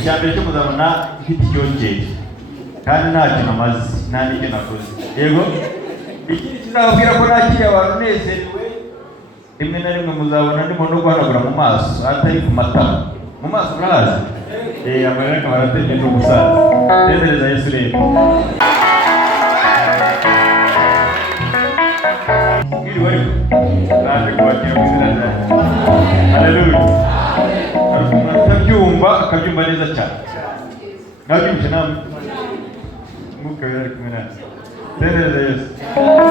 icyambere cyo muzabona ifite icyongere kandi nta kintu amaze nta n'icyo nakoze yego ikindi kizababwira ko nakiriye abantu nezerewe rimwe na rimwe muzabona ndimo no guhanagura mu maso atari ku matama mu maso urahazi amarira akaba aratemye n'umusaza nezereza Yesu rero ngiri wari naje kubakira mu izina rya haleluya akabyumva neza cyane nabyumvise namwe mwuka wera ari kumwe nawe nezereza Yesu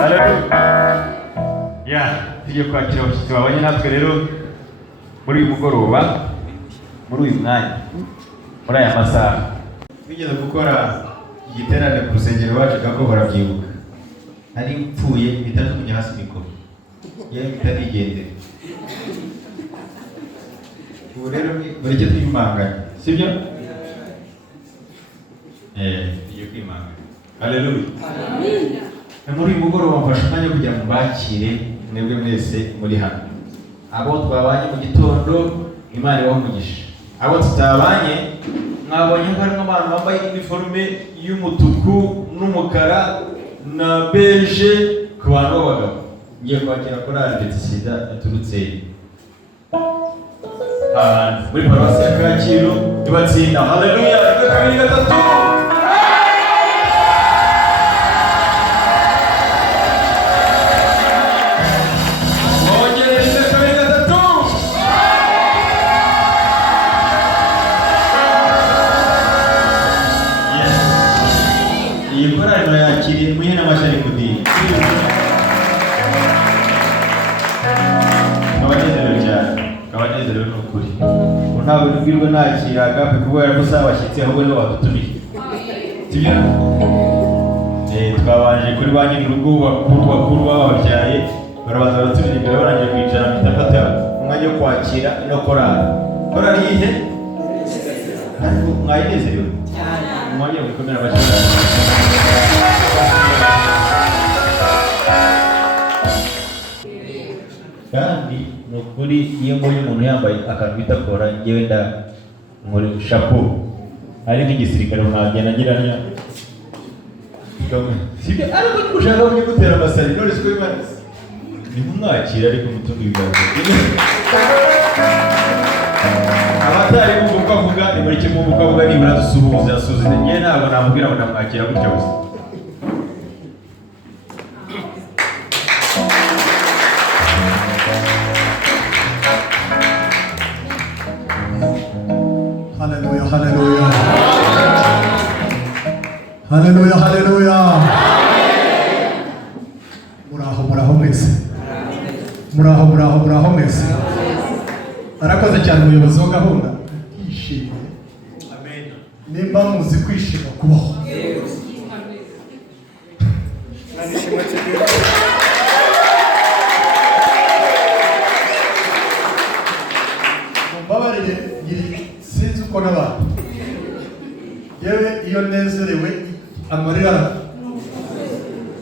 haleluya tugiye kwakira abashyitsi babanye natwe rero muri uyu mugoroba muri uyu mwanya muri aya masaha twigeze gukora igiterane ku rusengero rwacu kako barabyibuka ari mpfuye mpita njugunya hasi mikoro yewe mpita nigendera ubu rero mureke twimanganye sibyo tugiye kwimanganya haleluya muri uyu mugoroba mfashe umwanya wo kugira ngo mbakire mwebwe mwese muri hano abo twabanye mu gitondo Imana ibamugisha abo tutabanye mwabonye ko harimo abantu bambaye uniforme y'umutuku n'umukara na beige ku bantu b'abagabo ngiye kwakira korali Betisida yaturutse muri paruwasi ya Kacyiru ibatsinda haleluya kabiri gatatu ntabwo nubwirwa nakira Agape kubera ko sabashyitsi ahubwo nibo badutumiye sibyo twabanje kuri ba nyir'urugo bakuru bababyaye barabanza baratumira imbere barangiye kwicara mpita mfata umwanya wo kwakira ino korali yihe ariko mwayinezerewe umwanya wo gukomera abashyitsi kandi nukuri iyo mbonye umuntu yambaye akantu bita kora ngewe nda muri chapeau ari nk'igisirikare mwagenda ngiranya sibyo ariko ushaka kujya gutera amasari none siko Imana ni kumwakira ariko mutunga ibiganza abatari bumva avuga ni muri kimwe mu kavuga nibura dusuhuza asuzuze ngewe ntabwo namubwira ngo namwakira gutya gusa Haleluya, haleluya. Muraho mwese. Muraho mwese. Arakoze cyane umuyobozi wa gahunda. Yishimye. Amen. Nimba muzi kwishima kubaho. Mbabarire sinzi uko n'abantu. Yewe iyo nezerewe amarira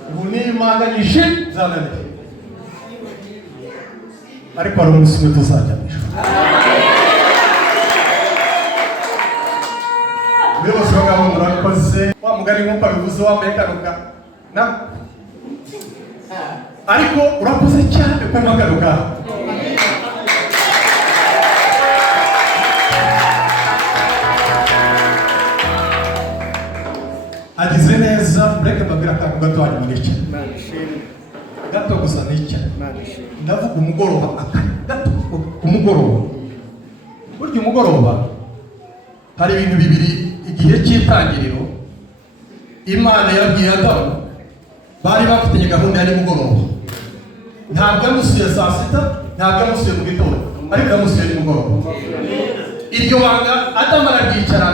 ubu nimanganyije zananiye ariko hari umunsi umwe tuzajya mu ijuru umuyobozi wa gahunda urakoze wa mugari nk'uko abivuze wambaye karuka na ariko urakoze cyane ku magaruka agize neza mureke mbabwira akantu gato hanyuma nicara gato gusa nicara ndavuga umugoroba gato umugoroba burya umugoroba hari ibintu bibiri igihe cy'itangiriro Imana yabwiye Adamu bari bafitanye gahunda ya nimugoroba ntabwo yamusuye saa sita ntabwo yamusuye mu gitondo ariko yamusuye nimugoroba iryo banga Adamu araryicara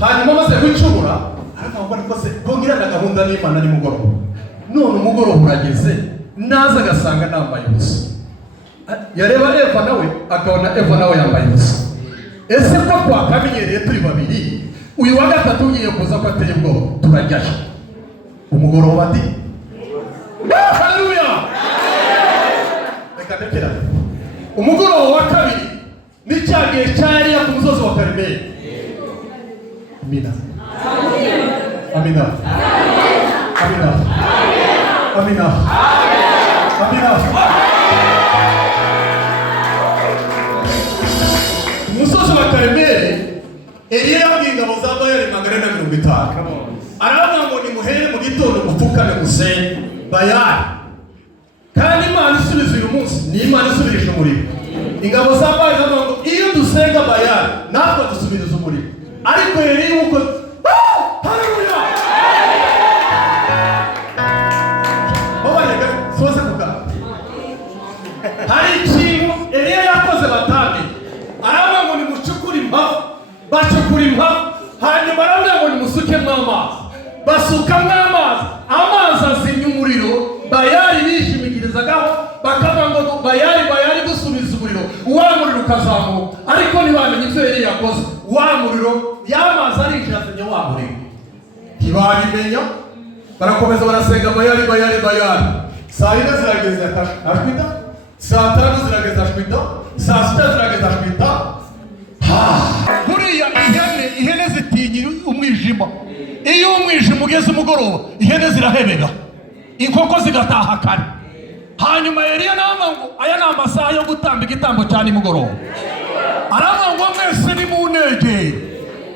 hanyuma amaze gucubura ariko rwose bongira na gahunda n'Imana nimugoroba none umugoroba urageze naza agasanga nambaye ubusa yareba Eva nawe akabona Eva nawe yambaye ubusa ese ko twakamenyereye turi babiri uyu wa gatatu ugiye kuza ko ateye ubwoba turajyaje umugoroba ati haleluya reka ndekera umugoroba wa kabiri ni cyagiye cyari ku musozi wa Karmeli Amina. Amina. Amina. Amina. Amina. Umusozi wa Karemeli, Eliya yabwiye ingabo za Bayali 450. Aravuga ngo nimuhere mu gitondo mupfukame musenge Bayali. Kandi Imana isubiza uyu munsi ni Imana isubirije umuriro. Ingabo za Bayali zavuga ngo iyo dusenga Bayali natwe dusubiriza umuriro. Ariko Eliya uko haleluya. Soze kuga. Hari ikintu Eliya yakoze batambi. Aravuga ngo nimucukure impavu. Bacukura impavu. Hanyuma aravuga ngo nimusukemo amazi. Basukamo amazi. Amazi azimya umuriro. Bayali bishimikirizagaho. Bakavuga ngo Bayali dusubiza umuriro. Wa muriro ukazamuka. Ariko ntibamenye ibyo Eliya yakoze. Wa muriro y'amazi arinjira azimya wa muriro. Ntibabimenya. Barakomeza barasenga Bayali. Saa 4 zirageze ashwita. Saa 5 zirageze ashwita. Saa 6 zirageze ashwita. Buriya ihene zitinya umwijima. Iyo umwijima ugeze umugoroba ihene zirahebega. Inkoko zigataha kare. Hanyuma Eliya nama ngo aya ni amasaha yo gutamba igitambo cyane mugoroba. Aravuga ngo mwese ni munege.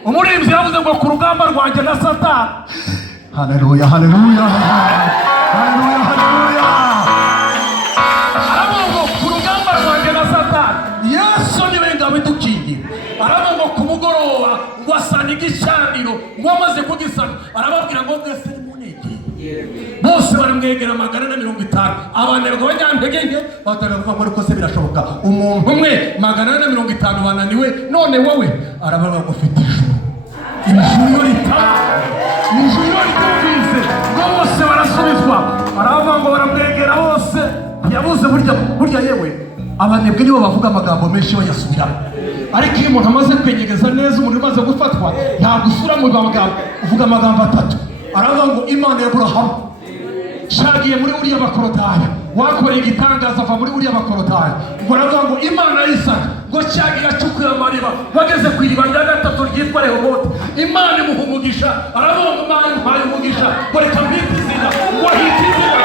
Umurinzi yavuze ngo ku rugamba rwanjye na Satani. Haleluya. Haleluya. Haleluya. Haleluya. Aravuga ngo ku rugamba rwanjye na Satani Yesu niwe ngabo idukingira. Aravuga ngo ku mugoroba ngo asana igicaniro ngo amaze kugisana arababwira ngo mwese ni munege. Bose baramwegera 450. Abanerwa banyantege nke bataravuga ngo ariko se birashoboka umuntu umwe 450 bananiwe none wowe aravuga ngo ufite ijuru. Ijuru ritumvise ngo bose barasubizwa. Aravuga ngo baramwegera bose yabuze burya yewe abanebwe nibo bavuga amagambo menshi bayasubiramo. Ariko iyo umuntu amaze kwenyegeza neza umuntu umaze gufatwa ntagusura mu magambo uvuga amagambo 3. Aravuga ngo Imana ya Aburahamu shagiye muri uriya bakorotayo wakoreye igitangaza ava muri uriya bakorotayo. Ngo aravuga ngo Imana ya Isaka ngo cyagira acukuye amariba bageze ku iriba rya gatatu ryitwa Rehobote. Imana imuha umugisha. Aravuga ngo Imana imuhaye umugisha ngo reka mbite izina ngo ahite izina.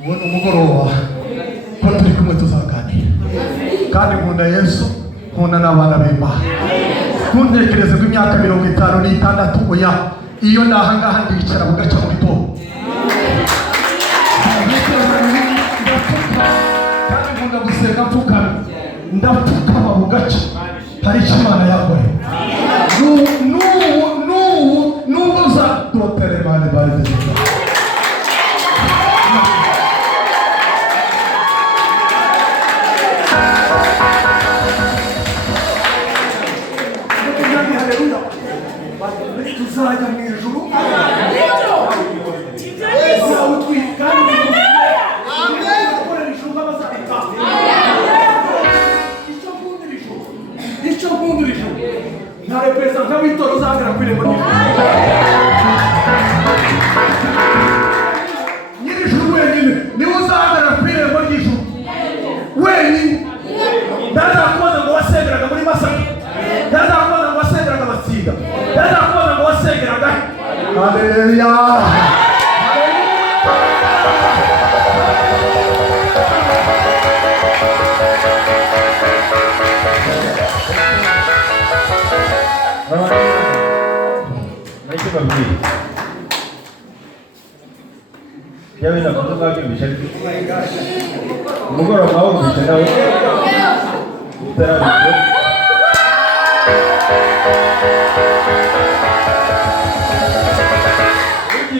Ubu ni umugoroba ko turi kumwe tuzaganira. Kandi nkunda Yesu, nkunda n'abana b'Imana. Ntuntekereze ko imyaka 56 oya. Iyo ndahangaha ndicara bugaca mu gitondo. Kandi nkunda gusenga mfukama. Ndapfukama bugaca. Hari icyo Imana yakoreye. N'ubu za dotere mane bari. Tuzajya mu ijuru. Icyo nkundira nta representa w'itora uzagera ku irembo nyir'ijuru wenyine niwe uzagera ku irembo ry'ijuru wenyine. Ndazakubaza ngo wasengeraga muri Masaka. Ndazakubaza ngo wasengeraga Matsinda. Ndazakubaza ngo wasengeraga. Haleluya. Naicho babiri. Yawe na kutoka kwa mishari. Mugoro mawo mishari. Utara.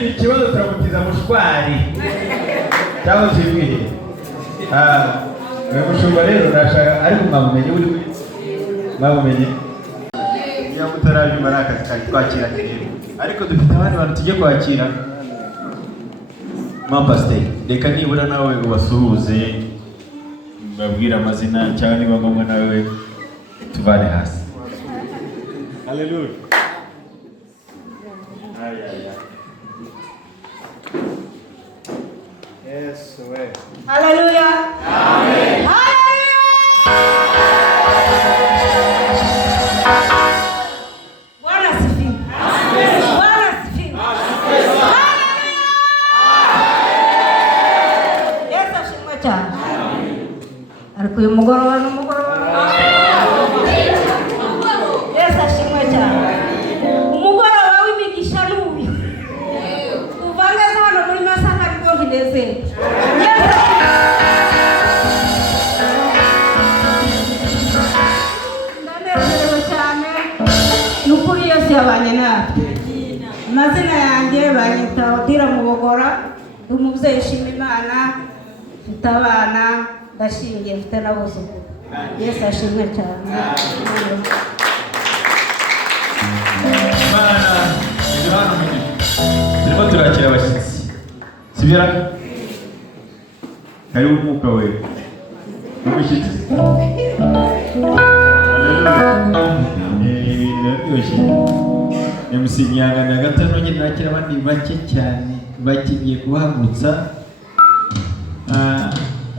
Ikibazo turamutiza mushwari. Cyangwa kibwiye. Mushumba rero ndashaka ariko mwabumenye uri mwabumenye. Ya mutaraje maraka twakira kirimo. Ariko dufite abandi bantu tujye kwakira. Pastor, reka nibura nawe ubasuhuze babwira amazina cyangwa niba ngombwa nawe tuvane hasi. Haleluya. Yes, we. Haleluya. Amen. Haleluya. Bwana asifiwe. Bwana asifiwe. Haleluya. Yesu ashimwe cyane. Ariko uyu mugoroba ni umugoroba. Yesu ashimwe cyane. Umugoroba w'imigisha n'ububi. Uvange hano muri Masaka ariko binezeye. Ndanezerewe cyane. Nukuri Yesu yabanye natwe. Amazina yanjye banyita Odira Mubogora. Ndi umubyeyi ushima Imana. Mfite abana. Ndashingiye mfite n'abuzukuru. Yesu ashimwe cyane. Imana iduhana umugisha. Turimo turakira abashyitsi. Sibira? Karibu umwuka we. Umushyitsi. Biraryoshye. Nyamusinyangana gato nongera nakira abandi bake cyane. Bakigiye kubahagurutsa.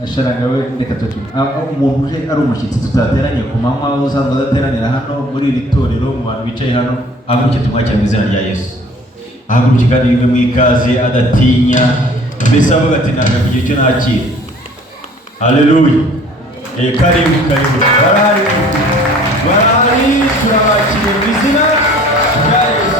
Asharaga we reka tuki. Umuntu uje ari umushyitsi tutateranye ku manywa usanzwe adateranira hano muri iri torero mu bantu bicaye hano ahaguruke tumwakira mu izina rya Yesu. Ahaguruke kandi yumve mu ikaze adatinya mbese avuga ati ntabwo kugira icyo nakira. Haleluya. Karibu barahari turabakiriye mu izina rya Yesu.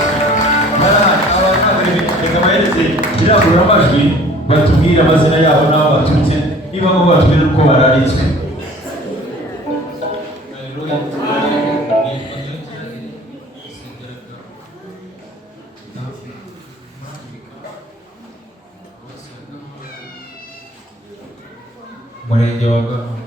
Barahari abantu reka bahereze irangururamajwi batubwire amazina yabo n'aho baturutse niba ngo batubwire uko bararitswe. Murenge wa Gahanga.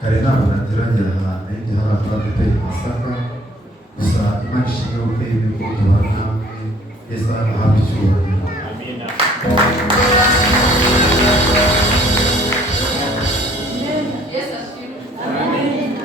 kare ntabwo nageragera ahantu igihe hari Agape Masaka gusa Imana ishimwe kuko y'ibyo tubana namwe Yesu ahabwa icyubahiro. Amina. Yesu ashimwe. Amina.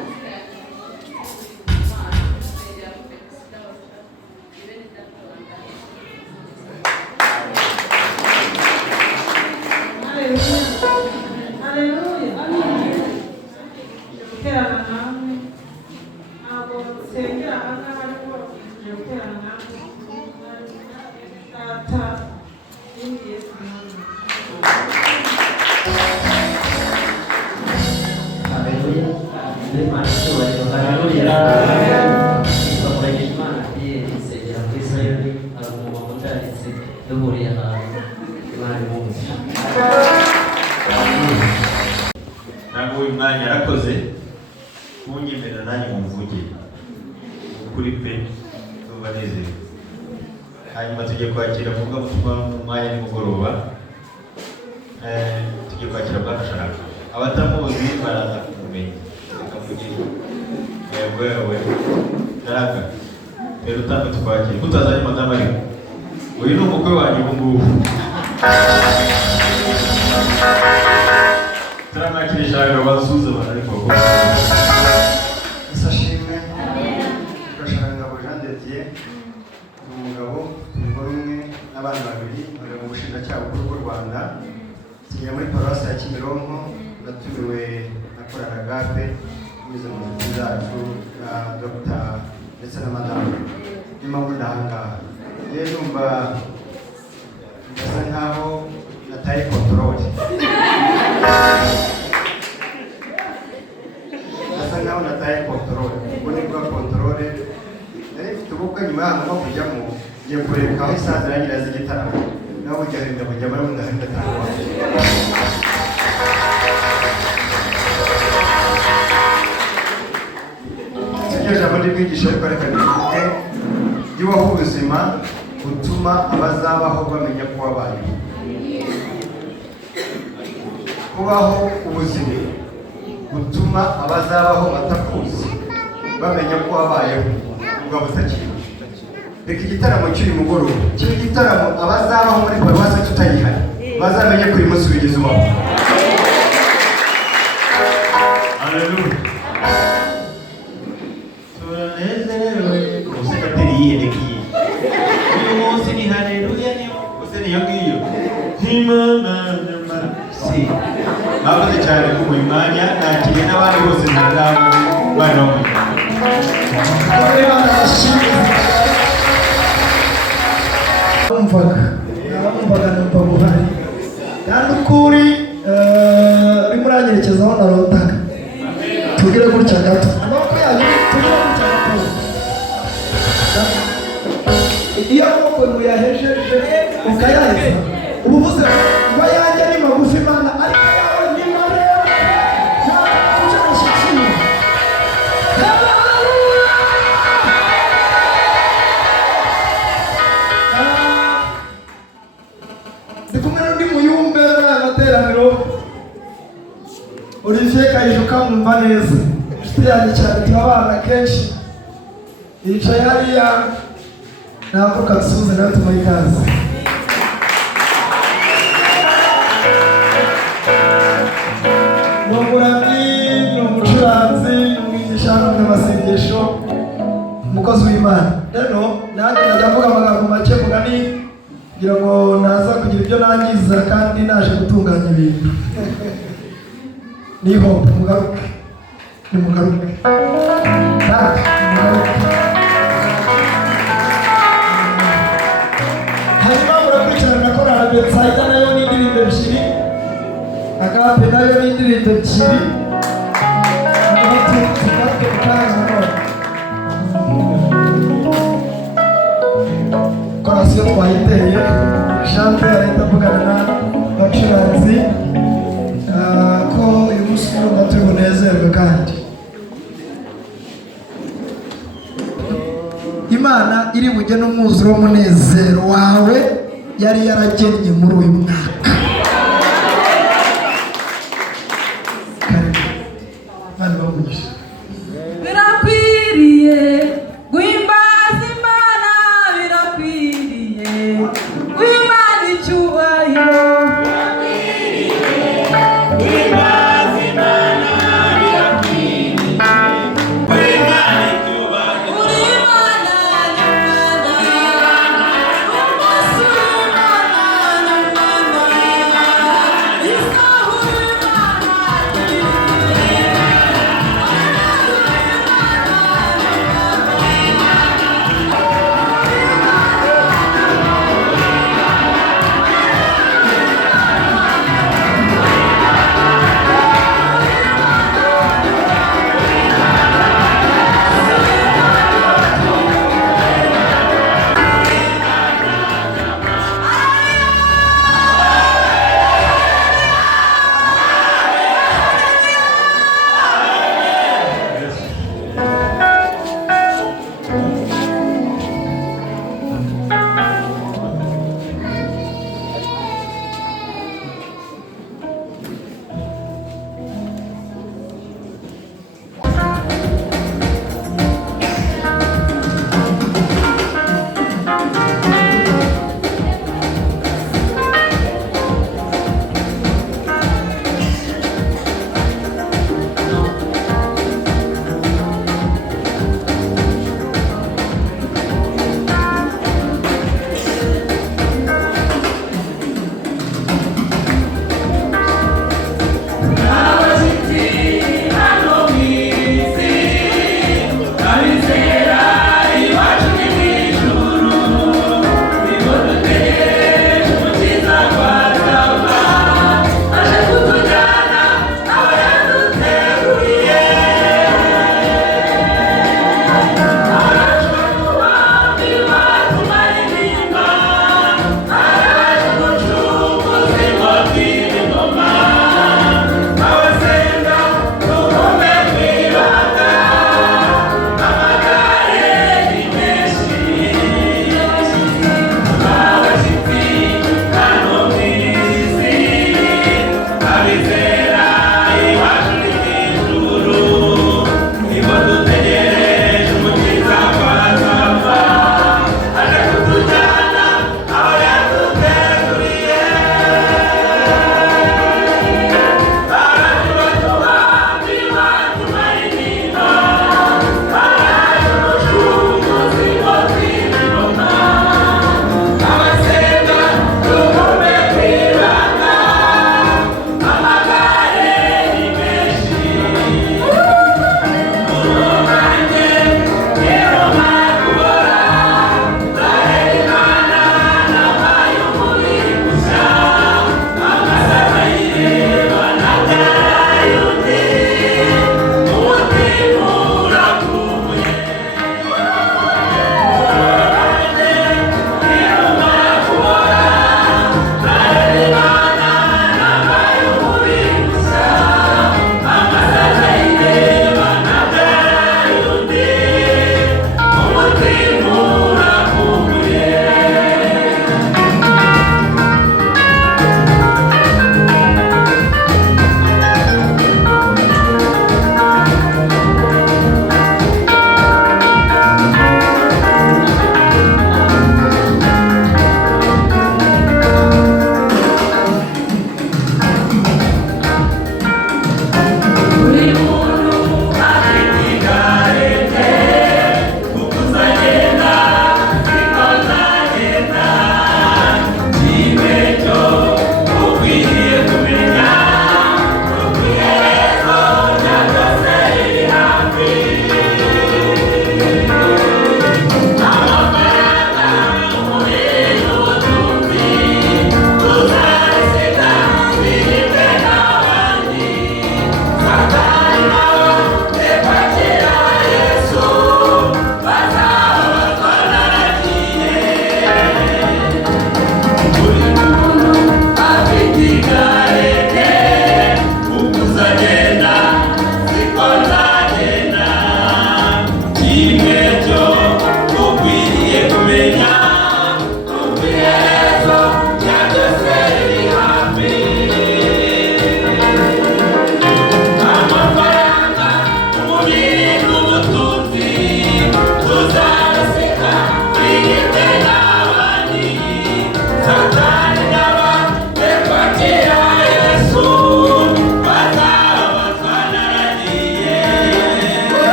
Ntabwo uyu mwanya yarakoze kunyemerera nanjye mumuvuge ukuri pe tubanezerewe. Hanyuma tugiye kwakira muvugabutumwa mu mwanya nimugoroba. Tugiye kwakira Bwana Sharaka. Abatamuzi baraza kumumenya bakamugirira wewe Sharaka rero utambe tukwakira kutazanye madamu ariko uyu ni umukwe wanjye ubu ngubu. Turamwakirisha ngo basuze barariko ko Isashimwe Gashanga Jean de Dieu umugabo umugore umwe n'abana babiri bari mu bushinjacyaha bukuru bw'u Rwanda. Tugiye muri paruwasi ya Kimironko batumiwe na korali Agape bize mu nzu zacu na Dr. ndetse na madamu n'impamvu ndahangaha rero numva bisa nkaho nataye kontorore asa nkaho nataye kontorore, ubwo ni bwa kontorore nari mfite ubukwe nyuma y'ahantu nko kujyamo ngiye kureka aho isaza irangira z'igitaramo naho bujya rinda kujya muri ubundi ahandi atanga iryo jambo ry'umwigisha ariko reka rivuge ryubaho ubuzima butuma abazabaho bamenya ko wabayeho. Kubaho ubuzima butuma abazabaho batakuzi bamenya ko wabayeho ugaba utakiriho. Reka igitaramo cy'uyu mugoroba kibe igitaramo abazabaho muri paruwasi tutayihari bazamenye kuri munsi wigeze ubaho. Haleluya. Turanezerewe umusekateri yiherekeye uyu munsi ni haleluya niyo gusa niyo ngiyo si mwakoze cyane ku uyu mwanya nakiriye n'abandi bose ntabwo bari numvaga numva buhari kandi ukuri urimo uranyerekezaho narotaga tugire gutya gato amaboko yanyu tugire gutya gato iyo amaboko muyahejeje ukayaheza uba uvuze ngo yanjye ni magufi Imana ariko yawe ni maremare ntabwo ushyikiye ndi kumwe n'undi muyumbe w'amateraniro Olivier Kayijuka mwumva neza inshuti yanjye cyane turabana kenshi yicaye hariya ntabwo kadusuhuze nawe tumuha ikaze. Ni umuramyi, ni umucuranzi, ni umwigisha n'umunyamasengesho, umukozi w'Imana. Rero nanjye najya mvuga amagambo make mugani kugira ngo naza kugira ibyo nangiza kandi naje gutunganya ibintu. Niho mugaruke, nimugaruke, mugaruke. Hanyuma murakurikirana ko na Betsaida nayo ni indirimbo ebyiri, Agape nayo ni indirimbo ebyiri, tugaruke mukanya none. Korasiyo twayiteye, Chante arahita avugana n'abacuranzi ko uyu munsi urumva turi bunezerwe kandi Imana iri bugene umwuzuro w'umunezero wawe yari yaragennye muri uyu mwaka. Imana ibavugishe. Birakwiriye guhimbaza Imana, birakwiriye guhimbaza icyubahiro.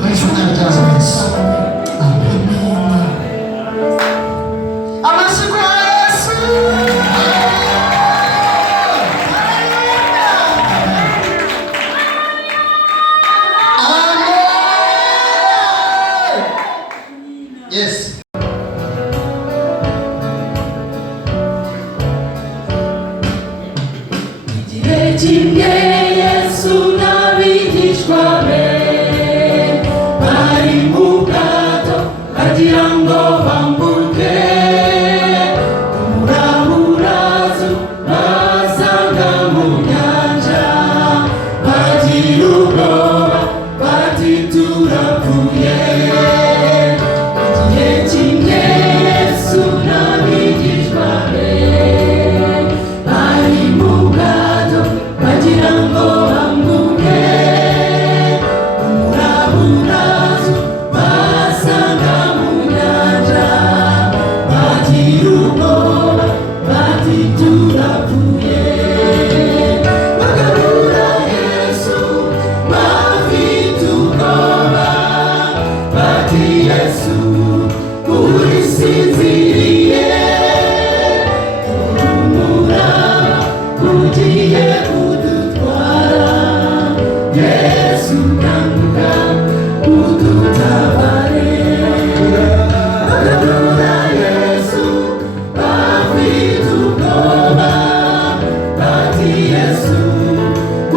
mu izina rya Yesu. Amen. Amashyi ya Yesu. Yes. Igihe kimwe Yesu n'abigishwa be bari mu bwato bagira ngo bambuke umuraburazo basanga mu nyanja bagira ubwoba bati turapfuye. Igihe kimwe Yesu n'abigishwa be bari mu bwato bagira ngo bambuke umuraburazo basanga mu nyanja bagira ubwoba bati turapfuye. Bagarura Yesu bafite ubwoba bati Yesu urisinziriye umuraba ugiye kudutwara. Yesu kanguka udutabare. Bagarura Yesu bafite ubwoba bati Yesu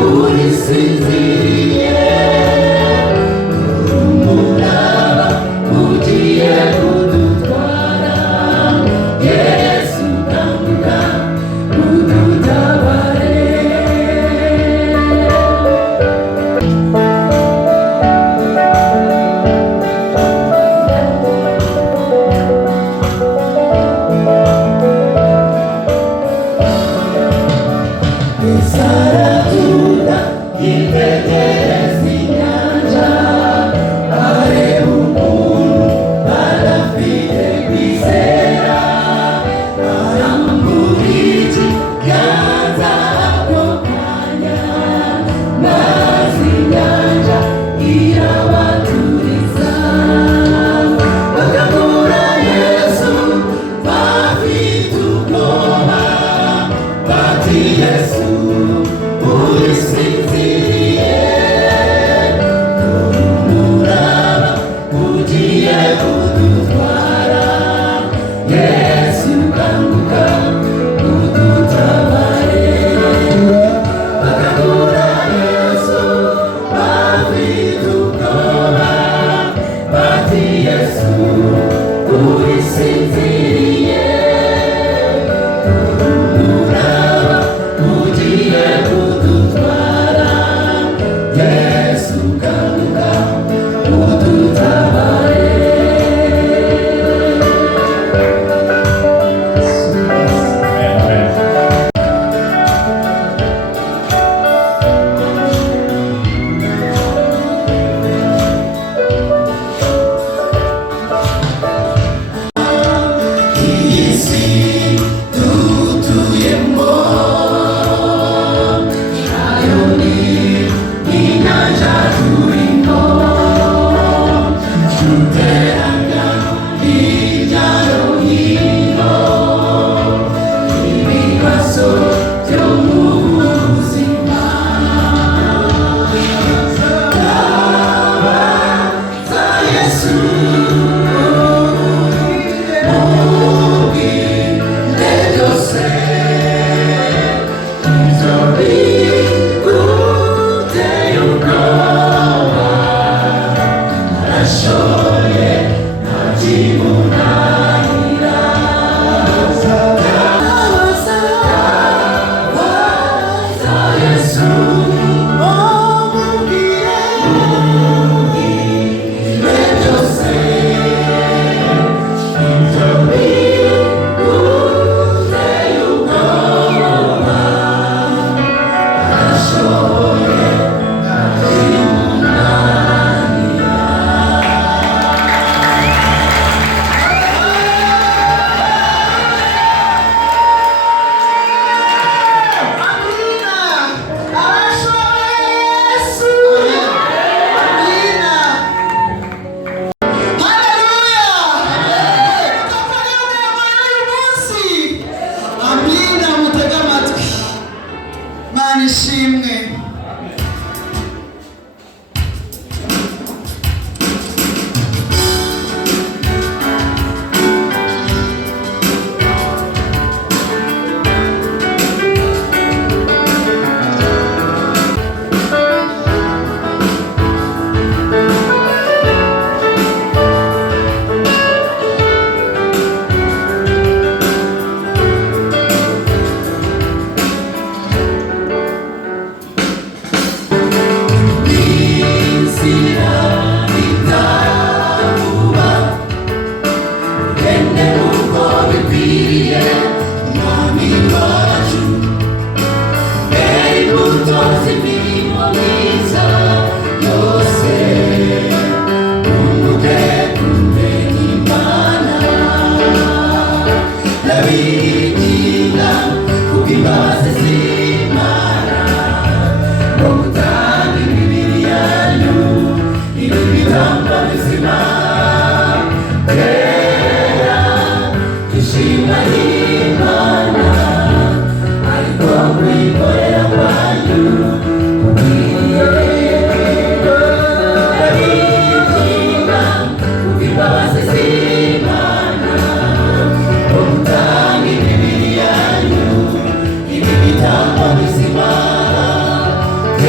urisinziriye umuraba ugiye kudutwara. Yesu kanguka udutabare. Yesu aravuga yitegereza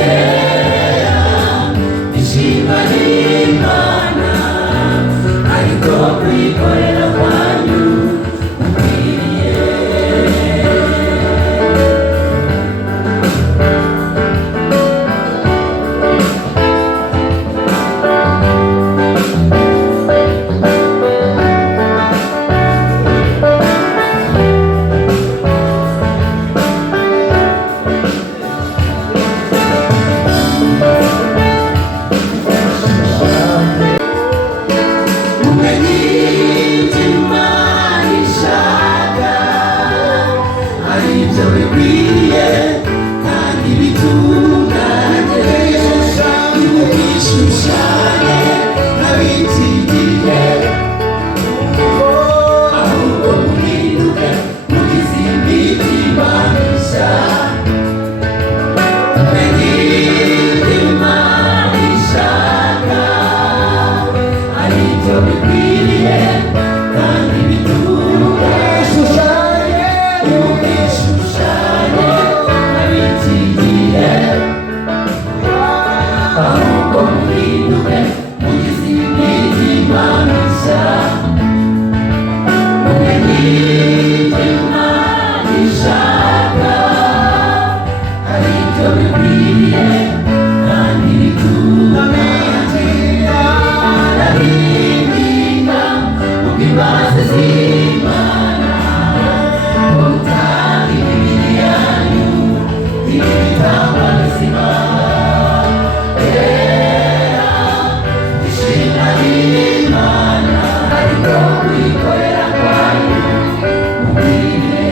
byera bishimwa n'Imana ariko kuyikorera kwanyu gukwiriye. Bikwiriye kandi bitunganye ntimwishushanye n'ab'iki gihe ahubwo muhinduke mugize imitima mishya. Mumenye Imana ishaka ari byo bikwiriye kandi bitunganye ahubwo muhinduke mugize imitima mishya. Mumenye Imana ishaka ari byo bikwiriye kandi bitunganye. Ndabinginga bw'imbabazi z'Imana mutange imibiri yanyu ibitambo bizima byera bishimwa n'Imana ariko kuyikorera kwanyu gukwiriye.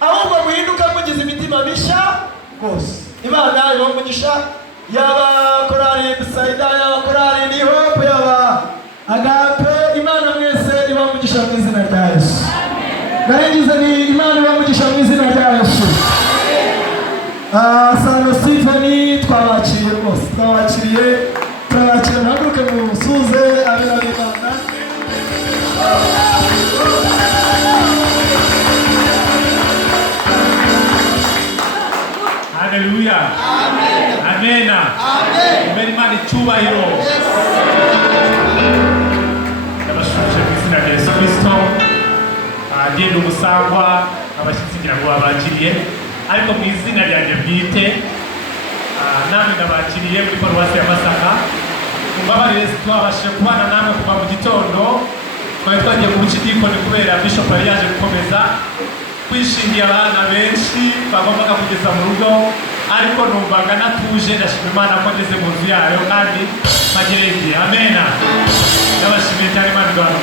ahubwo muhinduke mugize imitima mishya rwose. Imana ibamugisha, yaba korali Besayida, yaba korali Nuko, yaba Agape, Imana mwese ibamugisha mu izina rya Yesu. Naringize ni Imana ibamugisha mu izina rya Yesu. Sano Stephanie twabakiriye rwose, turabakira ntaguruke mu musuze abera b'Imana. Haleluya. Amena. Amen. Imana icyubahiro. Ndabashuje mu izina rya Yesu Kristo. Ngenda umusangwa abashyitsi ngira ngo babakiriye, ariko mu izina ryanjye bwite namwe ndabakiriye muri paruwasi ya Masaka. Mumbabarire twabashije kubana namwe kuva mu gitondo, twari twagiye mu bucidikoni kubera bishop yari yaje gukomeza kwishingira abana benshi bagombaga kugeza mu rugo, ariko numvaga natuje. Ndashima Imana ko ngeze mu nzu yayo kandi mpagereye igihe. Amena. Ndabashimiye cyane, Imana ibahe.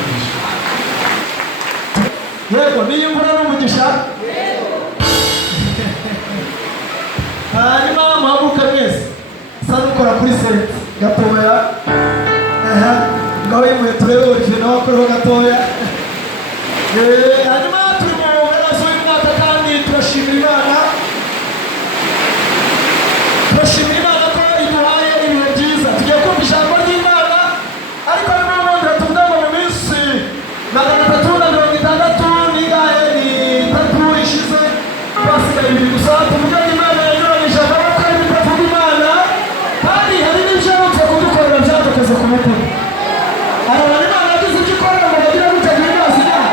Yego, niyo imvura n'umugisha. Hanyuma muhaguruke mwese, sa n'ukora kuri senti gatoya. Ngaho yimuye turebe Olivier nawe akoreho gatoya. Hanyuma turi mu mpera z'umwaka kandi turashimira Imana. Turashimira Imana ko iduhaye ibihe byiza. Tugiye kumva ijambo ry'Imana, ariko ni mu mpamvu tuvuga ngo mu minsi 360 n'itatu ishize twasigaye ibiri gusa tuvuga Imana yanyuranyije amaboko y'ibitavuga Imana, kandi hari n'ibyo yabutse kudukorera byadukoze ku mutima. Hari abantu Imana yagize ibyo ikorera ngo bagire gutegura amazi yabo.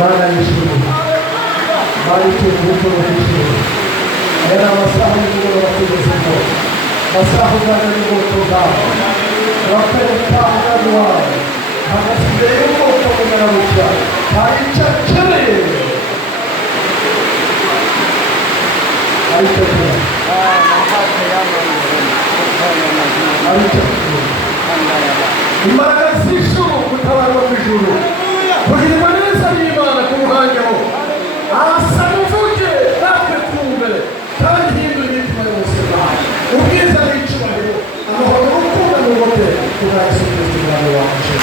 Mana y'ijuru, Mana itukufu n'ubushyuhe, aya ni amasaha y'umugoroba tugezemo, amasaha ugana n'ubwoko bwawe, urakoreka umwami wawe, hagasigaye y'ubwoko bungana gutya, hari icyo akeneye, hari icyo akeneye, hari icyo akeneye, imbaraga z'ijuru, gutabarwa kw'ijuru, kugirirwa neza n'Imana kumuhanyaho, asa n'uvuge natwe twumve kandi hindura imitima yose nawe, ubwiza n'icyubahiro, amahoro n'urukundo n'ubugote kubwa Yesu Kristo umwami wacu.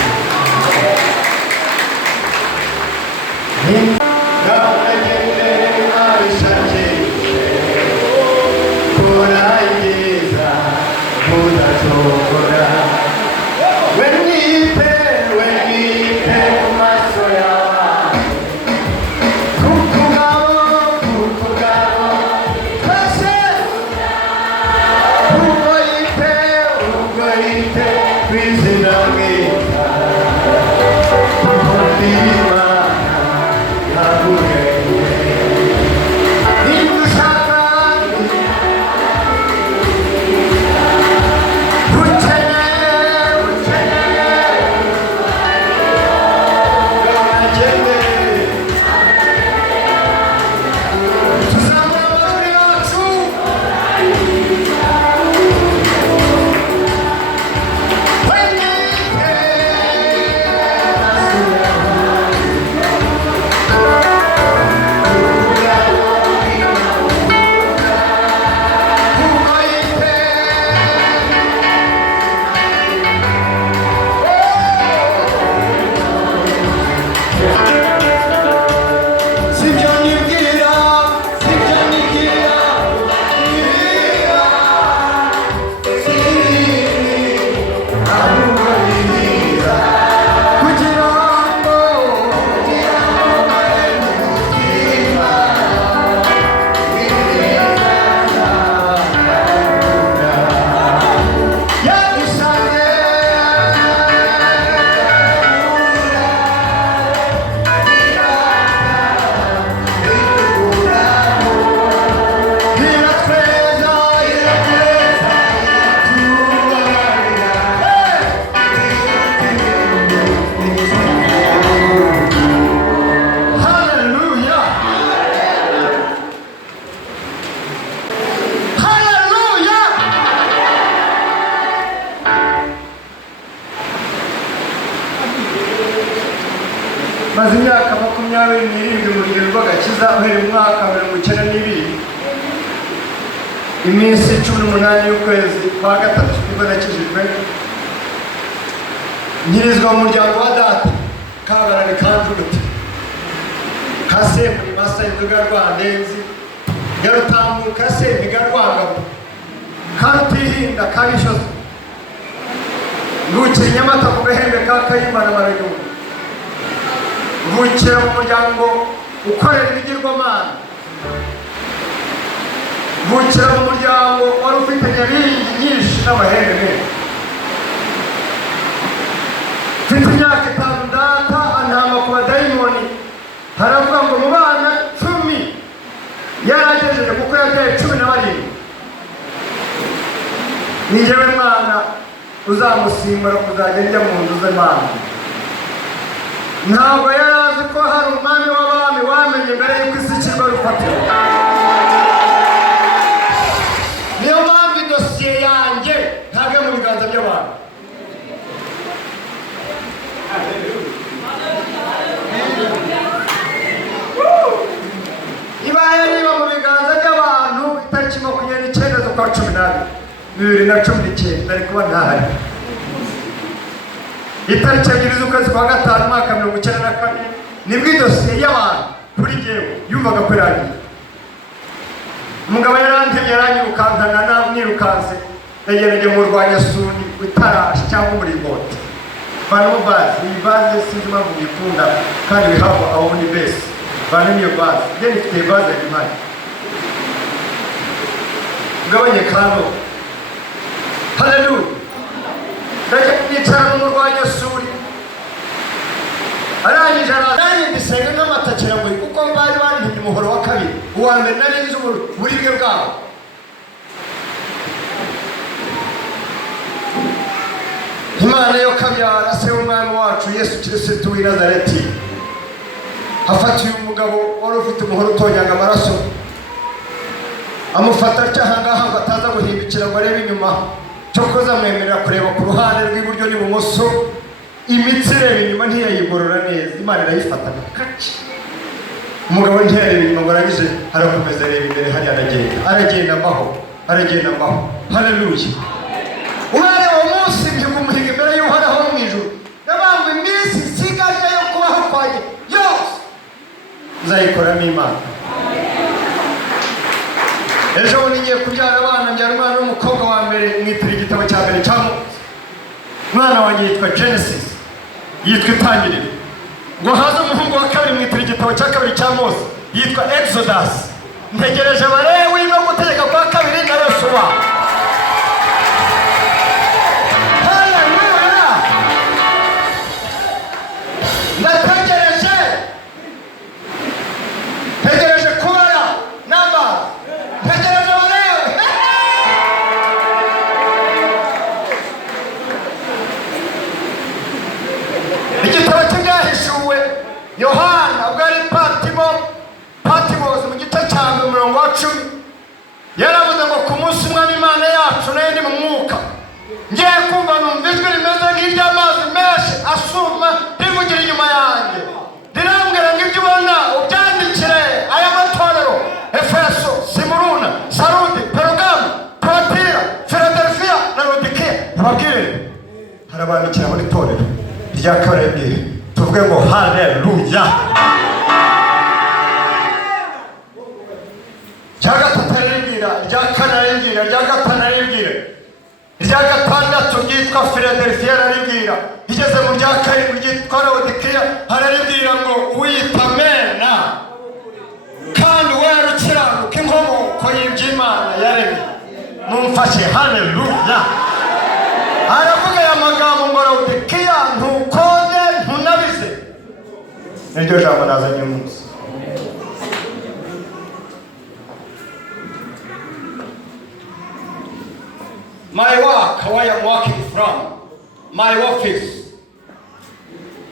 maze imyaka 27 mu rugendo rw'agakiza uhereye mu mwaka wa 1992 iminsi 18 y'ukwezi kwa gatatu nibwo nakijijwe nyirizwa mu muryango wa data Kabarani Kanjuguti Kasemu Masa Induga Rwandenzi Yarutambuka Semiga Rwangabo Kantihinda Kabishozo Nguke Nyamata ku Gahembe ka Kayimana Marayumba Vukira mu muryango ukorera ibigirwamana Vukira mu muryango wari ufite nyabingi nyinshi n'amahembe menshi mfite imyaka 5 data antama ku badayimoni haravuga ngo mu bana 10 yaragejeje kuko yabyaye 17 ni njyewe mwana uzamusimbura kuzajya njya mu nzu z'Imana ntabwo yari azi ko hari umwami w'abami wamenye mbere y'uko isi ikirwa rufatiro niyo mpamvu idosiye yanjye ntabwo mu biganza by'abantu ibaye niba mu biganza by'abantu itariki 29 z'ukwa 12 nari kuba ntahari itariki 2 z'ukwezi kwa gatanu mwaka 1994 nibwo idosiye y'abantu kuri jyewe yumvaga ko irangiye umugabo yarantemye yaranyirukankana namwirukanse yagereye mu rwanyasuni witarashi cyangwa umuringoti vanamo bazi iyi bazi sinzi impamvu yikunda kandi bihabwa aho ni besi vanamo iyo bazi njye nifite bazi ya imana ugabanye kano haleluya ndajya nicara mu rwanyasuri arangije arazanye ndisenga nk'amatakira ngo kuko bari bantinye umuhoro wa kabiri, uwa mbere nari nzi uburibwe bwabo. Imana yo kabyara se w'umwami wacu Yesu Kristo w'i Nazareti afatiye umugabo wari ufite umuhoro utonyanga amaraso, amufata atyahangaha ngo ataza guhindukira ngo arebe inyuma, cyokoza amwemerera kureba ku ruhande rw'iburyo n'ibumoso, imitsi ireba inyuma ntiyayigorora neza, Imana irayifata kake. Umugabo ntiyareba inyuma ngo arangije arakomeza areba imbere, hariya aragenda ambaho. Haleluya. Umwana wa munsi ngiye umuhiga imbere y'uhoraho mu ijuru, nabambwe iminsi isigaje yo kubaho kwanjye yose nzayikoramo Imana. Ejo bundi ngiye kubyara abana, mbyara umwana w'umukobwa wa mbere, mwitira igitabo cya mbere cya Mose. Umwana wanjye yitwa Genesis, yitwa Itangiriro. Ngo haza umuhungu wa kabiri, mwitira igitabo cya kabiri cya Mose, yitwa Exodus. Ntegereje Abalewi no gutegeka kwa kabiri na Yosuwa. Haleluya. Ntegereje kubara namba, ntegereje Abalewi. Igitabo cy'ibyahishuwe Yohana ubwo ari Patmos mu gice cya 10 yaravuze ngo ku munsi umwami Imana yacu nayo ndi mu mwuka, ngiye kumva numva ijwi rimeze nk'iry'amazi menshi asuma rivugira inyuma yanjye, rirambwira ngo ibyo ubona ubyandikire aya matorero: Efeso, Simuruna, Sarudi, Perugamo, Tuatira, Filadelfiya na Lodikiya. Nababwire harabandikira muri torero rya kabiri, tuvuge ngo haleluya. Rya gatatu aribwira, rya kane aribwira, rya gatanu aribwira, rya gatandatu ryitwa Filadelfiya aribwira, igeze mu rya karindwi ryitwa Lodikiya araribwira ngo wita mena kandi wera ukiranuka inkomoko y'iby'Imana yaremye. Mumfashe haleluya. Aravuga aya magambo ngo Lodikiya ntukode ntunabize, niryo jambo nazanye umunsi. My work, where I'm working from, my office,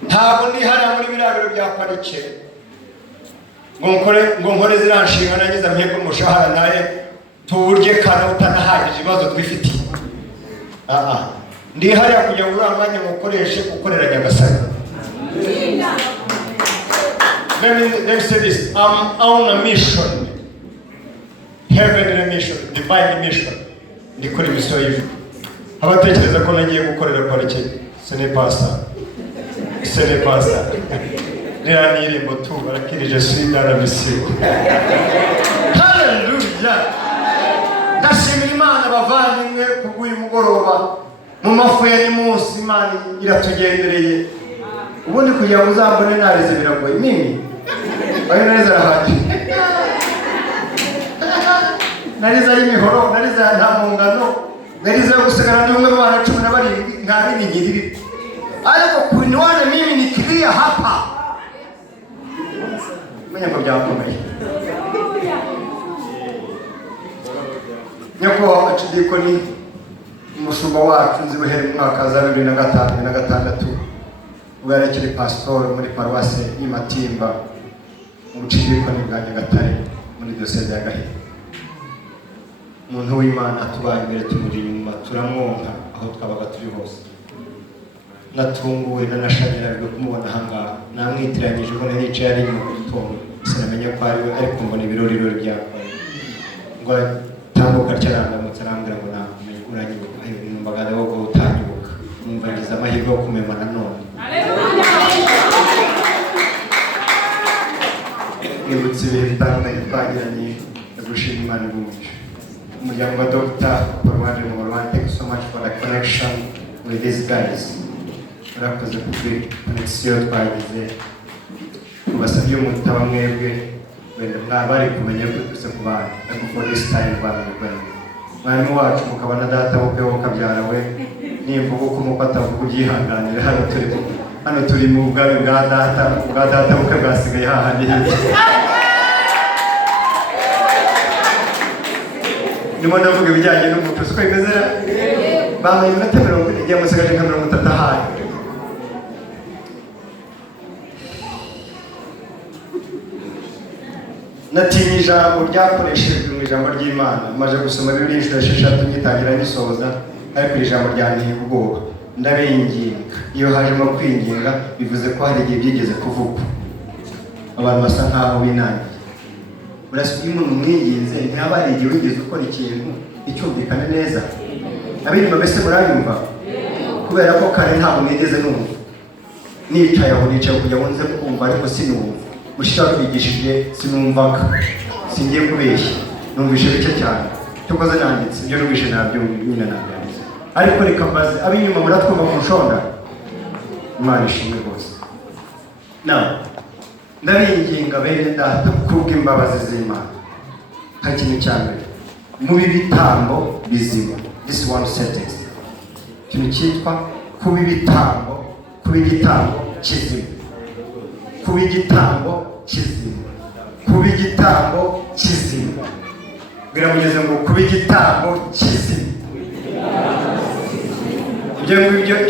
ntabwo ndi hariya muri birabiro bya parike ngo nkore ziriya nshingano nagize mpeko umushahara nawe tuwurye kandi utanahagije ibibazo twifitiye. Ndi hariya kugira ngo uriya mwanya mukoreshe ukorera Nyagasani. Let me say this, I'm on a mission, heavenly mission, divine mission. Ndikora imisiyo y'ijuru. Abatekereza ko nagiye gukorera parike, ce n'est pas ça. Rero nirimbo tu barakirije swida na misiyo. Haleluya. Ndashimira Imana bavandimwe kubw'uyu mugoroba, mu mafu ya munsi Imana iratugendereye. Ubundi kugira ngo uzambone narize biragoye nini? Ayo narize arahaje. Narize y'imihoro, narize nta mungano, narize gusigara ndi umwe mu bana 12 nta binigirire. Ariko kuinwana mimi nikilia hapa. Mwenye kwa byakomeye. Nyako achidikoni umushumba wacu nzibuhere mu mwaka wa 2005 ugarekere pastor muri paroisse y'Imatimba mu chidikoni bwa Nyagatare muri diocese ya Gahe. Umuntu w'Imana atubaye imbere tumuri inyuma turamwonka aho twabaga turi hose. Natunguwe nanashamirarwe kumubona hangaha, namwitiranyije ko nicaye ari mu gitondo sinamenye ko ari we, ariko mbona ibirori byakora ngo tambuka cyarandamutse arambwira ngo namenye uranyibuka, numvaga nawe ko utanyibuka, numva ngize amahirwe yo kumema nanone. Nibutse ibihe bitandukanye twagiranye, ndagushima Imana igumije. Umuryango wa Dr. Rwanda mu Rwanda, thank you so much for the connection with these guys. Murakoze kuri connection twagize, kubasabye umutaba mwebwe wenda mwabari kumenya ko twese kubana, ariko for this time bamwe mwarimu wacu mukabana data bukwe wokabyara we nimvuga ko mupata kugyihanganira hano turi hano turi mu bwami bwa data bukwe bwasigaye hahandi hirya. Ndimo ndavuga ibijyanye n'umuco siko bimeze ra? Bambaye iminota 40 igiye musigaje nka 30 ahari. Natinye ijambo ryakoreshejwe mu ijambo ry'Imana, maze gusoma Bibiliya inshuro 6 ngitangira ngisoza, ariko iri jambo ryanteye ubwoba. Ndabinginga. Iyo hajemo kwinginga bivuze ko hari igihe byigeze kuvugwa. Abantu basa nkaho binangiye. Urasubiye umuntu mwinginze ntihaba hari igihe wigeze ukora ikintu icyumvikane neza. Abirimo bese muranyumva? Kubera ko kare ntabwo mwigeze numva. Nicaye aho nicaye kugira ngo nze kumva ariko sinumva. Mushaka kwigishije sinumvaga. Singiye kubeshya. Numvise bike cyane. Cyokoze nanditse ibyo numvise nabyo nyina nabyanditse. Ariko reka mbaze abinyuma muratwumva kunshonda. Imana ishimwe rwose. Ndabinginga bene data kubw'imbabazi z'Imana. Nta kintu cya mbere mu bitambo bizima. This one sentence. Ikintu cyitwa kuba ibitambo kizima. Kuba igitambo kizima. Kuba igitambo kizima. Biramugeze ngo kuba igitambo kizima. Ibyo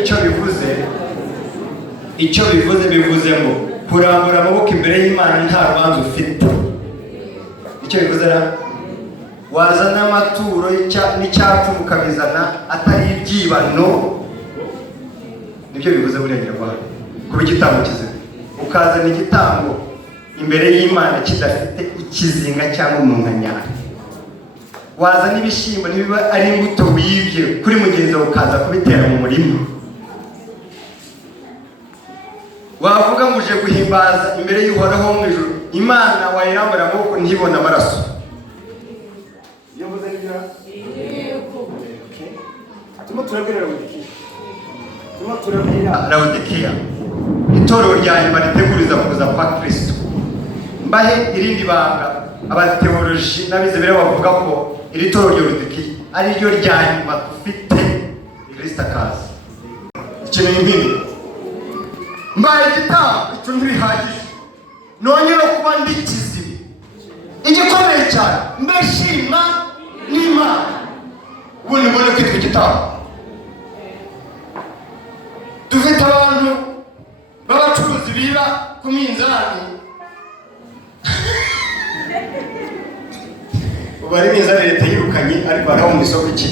icyo bivuze ngo kurambura amaboko imbere y'Imana nta rubanza ufite. Icyo bivuze ra wazana amaturo n'icyapfu mukabizana atari ibyibano. Nibyo bivuze burengera Rwanda. Kuba igitambo kizima. Ukazana igitambo imbere y'Imana kidafite ikizinga cyangwa umunkanyari. Wazana ibishimwa nibiba ari imbuto wibye kuri mugenzi wawe ukaza kubitera mu murima. Wavuga ngo uje guhimbaza imbere y'Uhoraho mu ijuru, Imana wayirambura amaboko ntibona amaraso. Iyo mvuze ngira Laodikiya. Itorero rya nyuma riteguriza kuza kwa Kristo. Mbahe irindi banga abateoloji n'abize bire bavuga ko iri torero rya Laodikiya ari ryo rya nyuma dufite Kristo akaza. Ikintu nk'iki mbaye igitambo icyo ntibihagije nongera kuba ndikizima igikomeye cyane mbeshima n'Imana. Ubu ni mbone kwitwa igitambo. Dufite abantu b'abacuruzi biba ku minzani. Ubu ari minzani leta yirukanye ariko haraho mu isoko iki.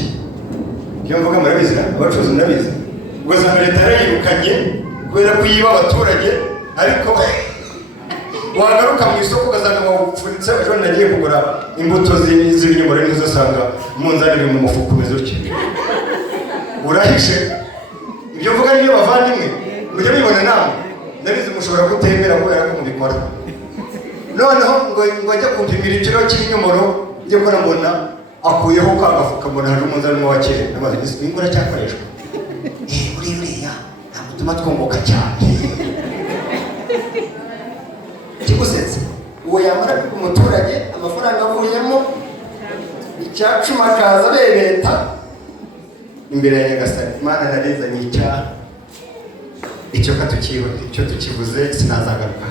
Iyo mvuga murabizi abacuruzi murabizi. Ubwo za leta yarayirukanye kubera kuyiba abaturage, ariko wagaruka mu isoko ugasanga wapfunitse. Ejo nagiye kugura imbuto z'ibinyomoro nizo usanga umunzani mu mufuka umeze utyo. Urahishe. Ibyo mvuga niyo bavandimwe mujye mubibona namwe. Ndabizi mushobora kutemera kubera ko mubikora. Noneho ngo ajya kumpimira ikiro cy'ibinyomoro njye ko mbona akuyeho kagafuka mbona hari umunzani wa kera. N'amazi ingura cyakoreshwa. Uriya utuma twunguka cyane. Kigusetse uwo yamara ku muturage amafaranga avuyemo icyacuma kaza bebeta imbere ya Nyagasani. Imana narizanye icyaha icyo katukiwe icyo tukivuze sinazagaruka.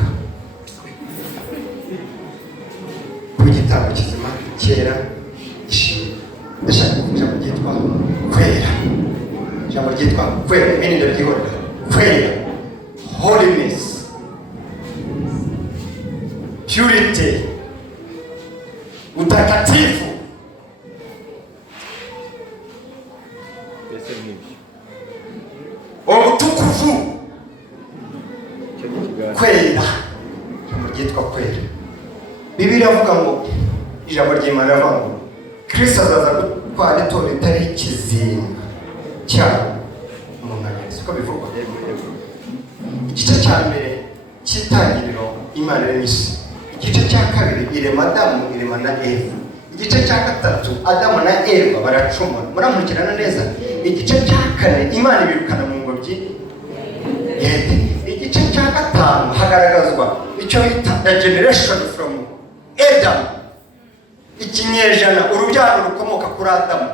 Ku gitambo kizima kera gishimwe. Ndashaka ijambo ryitwa kwera. Ijambo ryitwa kwera mimi ndabyihorera. Kwera, holiness, purity, utakatifu. Ubutukufu. Kwera. Ryitwa kwera. Bibiliya avuga ngo ijambo ry'Imana rivuga ngo Kristo azaza gutwara itorero ritari ikizinga cyabo. Siko bivugwa. Igice cya mbere cy'itangiriro Imana irema isi. Igice cya kabiri irema Adamu irema na Eva. Igice cya gatatu Adamu na Eva baracumura. Muramurikirana neza. Igice cya kane Imana ibirukana mu ngobyi Eden. Igice cya gatanu hagaragazwa icyo bita the generation from Adam. Ikinyejana urubyaro rukomoka kuri Adamu.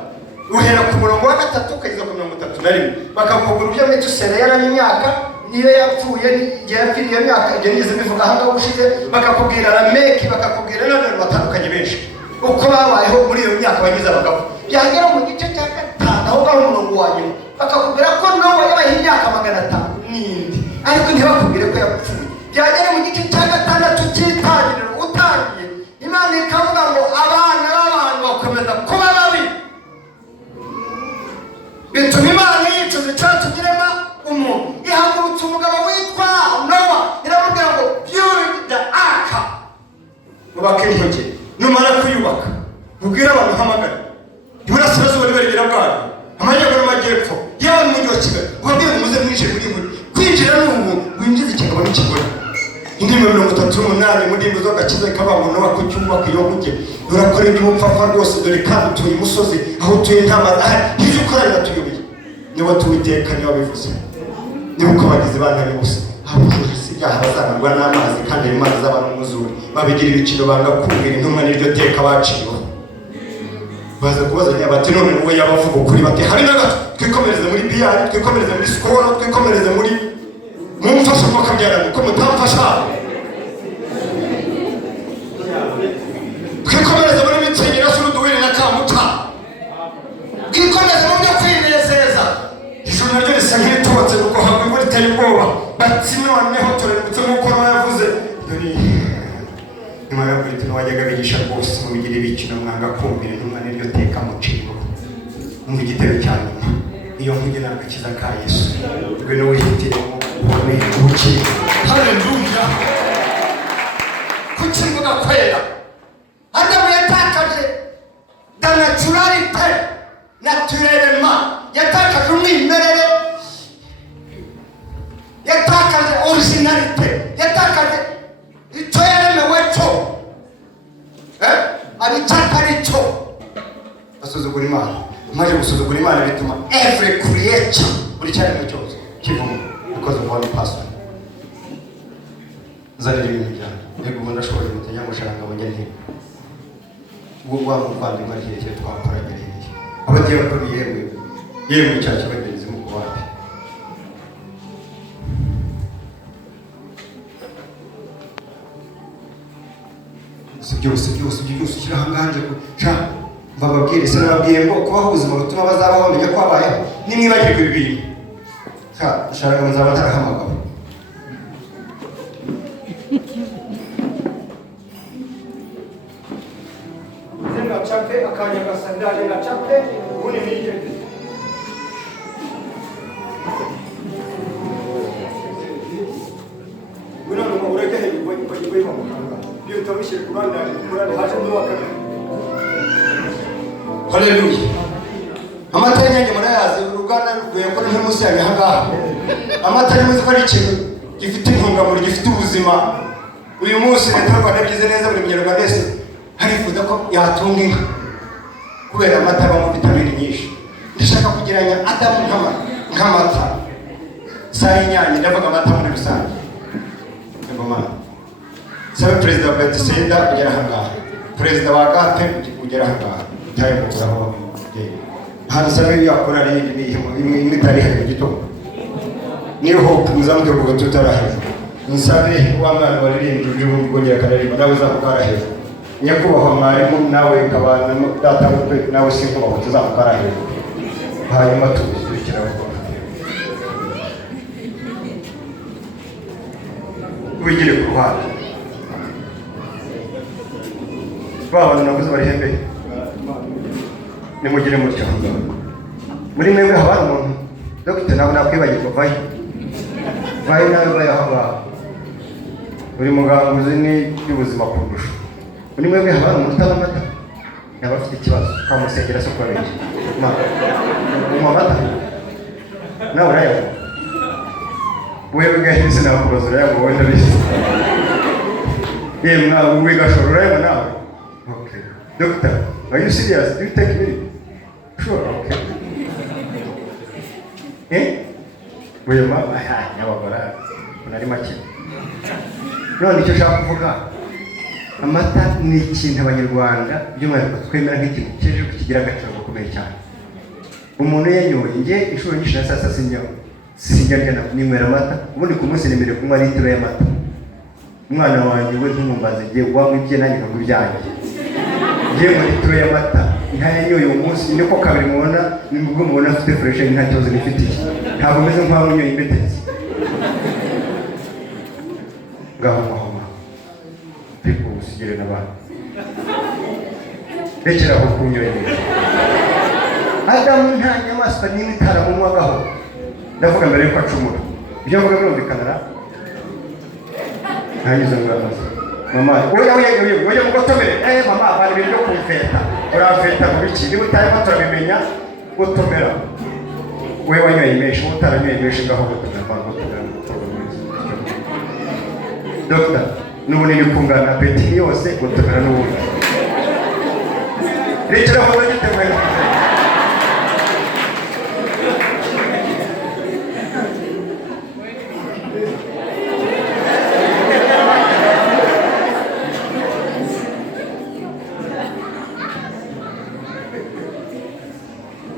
Ruhera ku murongo wa 3 ukageza ku 31. Bakakubura ibyo Metusela yarari imyaka niyo yapfuye igihe yapfiriye imyaka igihe nigeze bivuga aha ngaha ushize bakakubwira rameki bakakubwira n'abantu batandukanye benshi uko babayeho muri iyo myaka bagize abagabo byagera mu gice cya gatanu aho ngaho umurongo wa nyuma bakakubwira ko nawe yabaye imyaka 500 n'indi ariko ntibakubwire ko yapfuye byagera mu gice cya gatandatu cy'itangiriro utangiye Imana ikavuga ngo abana b'abantu bakomeza kuba babi bituma Imana yicuza icyaha tugirema umuntu ihagurutsa umugabo witwa Nowa iramubwira ngo build the ark ubake intoki numara kuyubaka ubwira abantu hamagara iburasirazuba riberera bwayo amajyaruguru n'amajyepfo yewe mu mujyi wa Kigali ubabwire ngo muze mwinjire muri buri kwinjira n'ubu winjiza ikigabo n'ikigore indirimbo 38 mu ndirimbo z'agakiza ikavuga ngo Nowa ko cyubaka iyo mujye urakora iby'umupfapfa rwose dore kandi utuye imusozi aho utuye nta mazi ahari ibyo ukora biratuyobeye niba tuwiteka niba bivuze niba uko bagize bantari bose abujuje si ibyaha bazanarwa n'amazi kandi ayo mazi azaba n'umuzuri babigira ibiciro banga kumvira intumwa n'iryo teka baciwe baza kubazanya bati none wowe yabavuga ukuri bati hari na gato twikomereze muri biyari twikomereze muri sikoro twikomereze muri mumfasha ko kabyarana uko mutamfasha twikomereze muri mitsengera s'uruduwiri na kamuta twikomereze mu byo kwinezeza ijuru naryo risa nk'itotse kuko habwa imvura iteye ubwoba bati noneho turembutse nk'uko Nowa yavuze dore Imana yakwita n'uwajyaga bigisha rwose mu bigire ibikino mwanga kumvira intumwa n'iryo teka muciro mu igitero cya nyuma iyo nkuge n'agakiza ka Yesu ngwino wihitiremo ubone ubukire haleluya kuki mvuga kwera Adamu yatakaje da naturalite naturellement yatakaje umwimerere yatakaje originalite yatakaje icyo yaremewe cyo ari cyatari cyo asuzugura Imana maze gusuzugura Imana bituma every creature buri cyaremwe cyose kivuma because of one person zanira ibintu byane ntego umuntu ashobora gutenya mushanga abanyene ubwo wamuvandimwe igihe twakoranye n'iyi abagiye bakora yewe cyacu bagenzi mu kubapi byose kirahanganje cha mbababwire se nababwiye ngo kubaho ubuzima butuma bazabaho bamenya ko babayeho nimwibagirwe ibintu cha ushaka nzaba tarahamagara zenga chape akanya gasandale na chape uni nije Unaona ureke kwa ndio tumishe Kurani haje ndoa kama Haleluya amata y'inyange murayazi uruganda ruguye ko ntimusi yawe hangaha amata y'umuzi ko ari ikintu gifite intungamubiri gifite ubuzima uyu munsi leta y'u Rwanda byize neza buri munyarwanda wese harifuza ko yatunga inka kubera amata abamo vitamini nyinshi ndashaka kugiranya Adamu nk'amata saa y'inyange ndavuga amata muri rusange sabe perezida wa Betisenda ugera hangaha perezida wa Agape ugera hangaha utaye kuguraho hano sabe yakora n'indi imwe itari hejuru gito niyo hope muzamuke kuko tutara hejuru nsabe wa mwana waririmbye ujye kongera kanaririmba nawe uzamukara hejuru nyakubahwa mwarimu nawe kabana data w'ukwe nawe sinkubaho tuzamukara hejuru hanyuma tubikira wigire ku ruhande babana navuze bari hembe nimugire mutyo muri mwebwe habana umuntu dogite nawe nakwibagirwa vayo nawe bayahabwa buri muganga uzi n'iby'ubuzima kurusha muri mwebwe habana umuntu utaba amata yaba afite ikibazo twamusengera so kubabeshya unywa amata nawe urayanywa wewe gahise nakubaza urayanywa wowe ndabizi yewe mwawe wigashora urayanywa nawe. Okay. Doctor, are you serious? Do you take me? Sure, okay. Wewe mama nyabagora unari make. None icyo ushaka kuvuga amata ni ikintu abanyarwanda by'umwihariko twemera nk'ikintu cyeje kukigira agaciro gakomeye cyane. Umuntu yanyoye nge inshuro nyinshi na sasa sinyaho sinjya ninywera amata, ubundi ku munsi nemerewe kunywa litiro y'amata. Umwana wanjye we ntumumbaze ngiye wanywa ibye nanjye nkanywa ibyanjye. Ngiye mu litiro y'amata ntayanyoye uwo munsi, niko kabiri mubona nibwo mubona afite fresh, nta kibazo nifitiye. Ntabwo meze nk'aho unyoye imbetezi. Ngaho mahoma pipo usigere n'abantu rekera aho kunyoye neza. Adamu nta nyamaswa n'imwe itaramunwagaho, ndavuga mbere yuko acumura. Ibyo mvuga birumvikana. Ntangiza ngo amaze mama oya mugotomere mama bari biri byo kumfeta uramfeta mu biki niba utarimo turabimenya gutomera wewe wanyoye imeshe utaranyoye imeshe ngaho gutomera Doctor n'ubunini kungana beti yose gutomera n'ubundi rekera aho bagiteguye.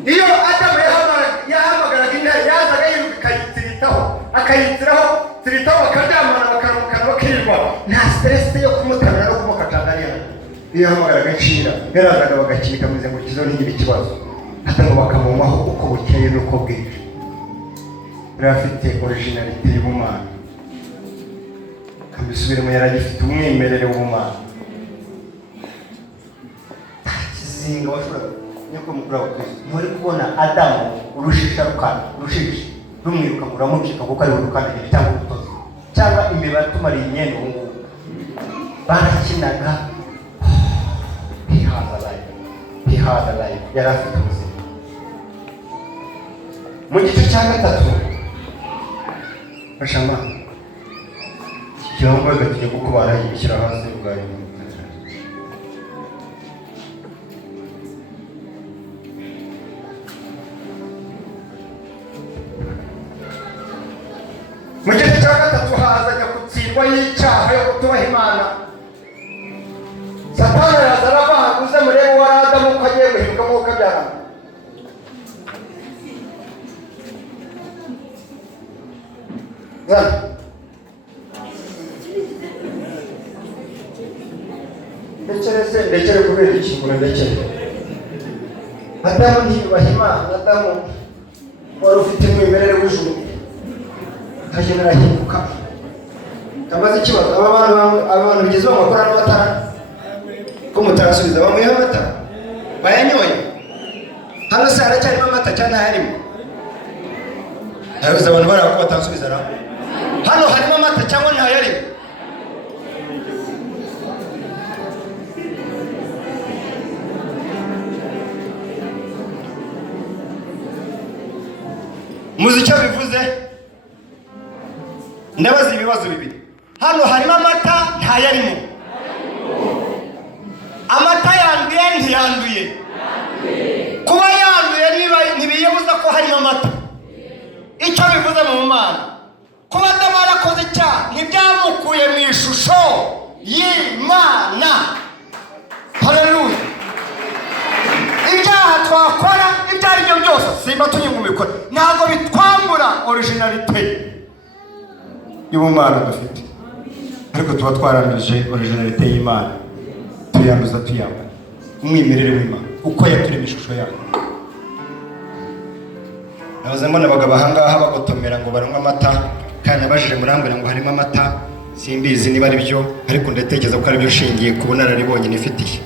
Iyo Adamu yahamagaraga intare yazaga yiruka akayitiraho ziritaho bakaryamana bakarumukana bakirwa, nta stress yo kumutamira no kumuka Tanzania. Iyo yahamagaraga ncira yarazaga bagakika muze ngo kizo n'ingiri kibazo, Adamu bakamumaho uko bukeye n'uko bwije. Rafite originality y'ubumana, kambisubiremo yaragifite umwimerere w'ubumana. Kizinga washobora nyako mukuru wa Kristo muri kubona Adamu urushisha rumwiruka muramucika kuko ari urukandagire cyangwa urutozi cyangwa imbeba tumariye imyenda ubu ngubu barakinaga. He had a life yari afite ubuzima. Mu gice cya gatatu bashama cyangwa gatiye kuko barayishyira hasi ubwayo. Mu gice cya gatatu hazajya gutsindwa y'icyaha yo kutubaha Imana. Satani yazara abaguze murebe wa Adamu ko agiye guhinduka mu kabyara. Ndekere kubera ikingura ndekere. Adamu ntiyubaha Imana, Adamu wari ufite umwimerere w'ijuru hanyuma arahinduka. Kamaze ikibazo abantu bigeze bamakora n'amatara ko mutarasubiza bamuyeho amata bayanyoye. Hano se haracyarimo amata cyane harimo haruza abantu barako batasubiza ra hano harimo amata cyangwa ntayarimo. Muzi icyo bivuze? Ndabaza ibibazo bibiri. Hano harimo amata ntayarimo. Amata yanduye ntiyanduye? Kuba yanduye ntibiyebuza ko harimo amata. Icyo bivuze mu Mana, kuba Adamu yarakoze icyaha ntibyamukuye mu ishusho y'Imana. Haleluya. Ibyaha twakora ibyo ari byo byose simba tunyungumikora ntabwo bitwambura originality y'ubumana dufite, ariko tuba twaramije originality y'Imana tuyanduza tuyamba umwimerere w'Imana uko yaturema ishusho yayo. Nahoze mbona abagabo ahangaha bagotomera ngo baranywa amata kandi abajije murambwira ngo harimo amata, simbizi niba ari byo ariko ndatekereza ko ari byo shingiye ku bunararibonye nifitiye.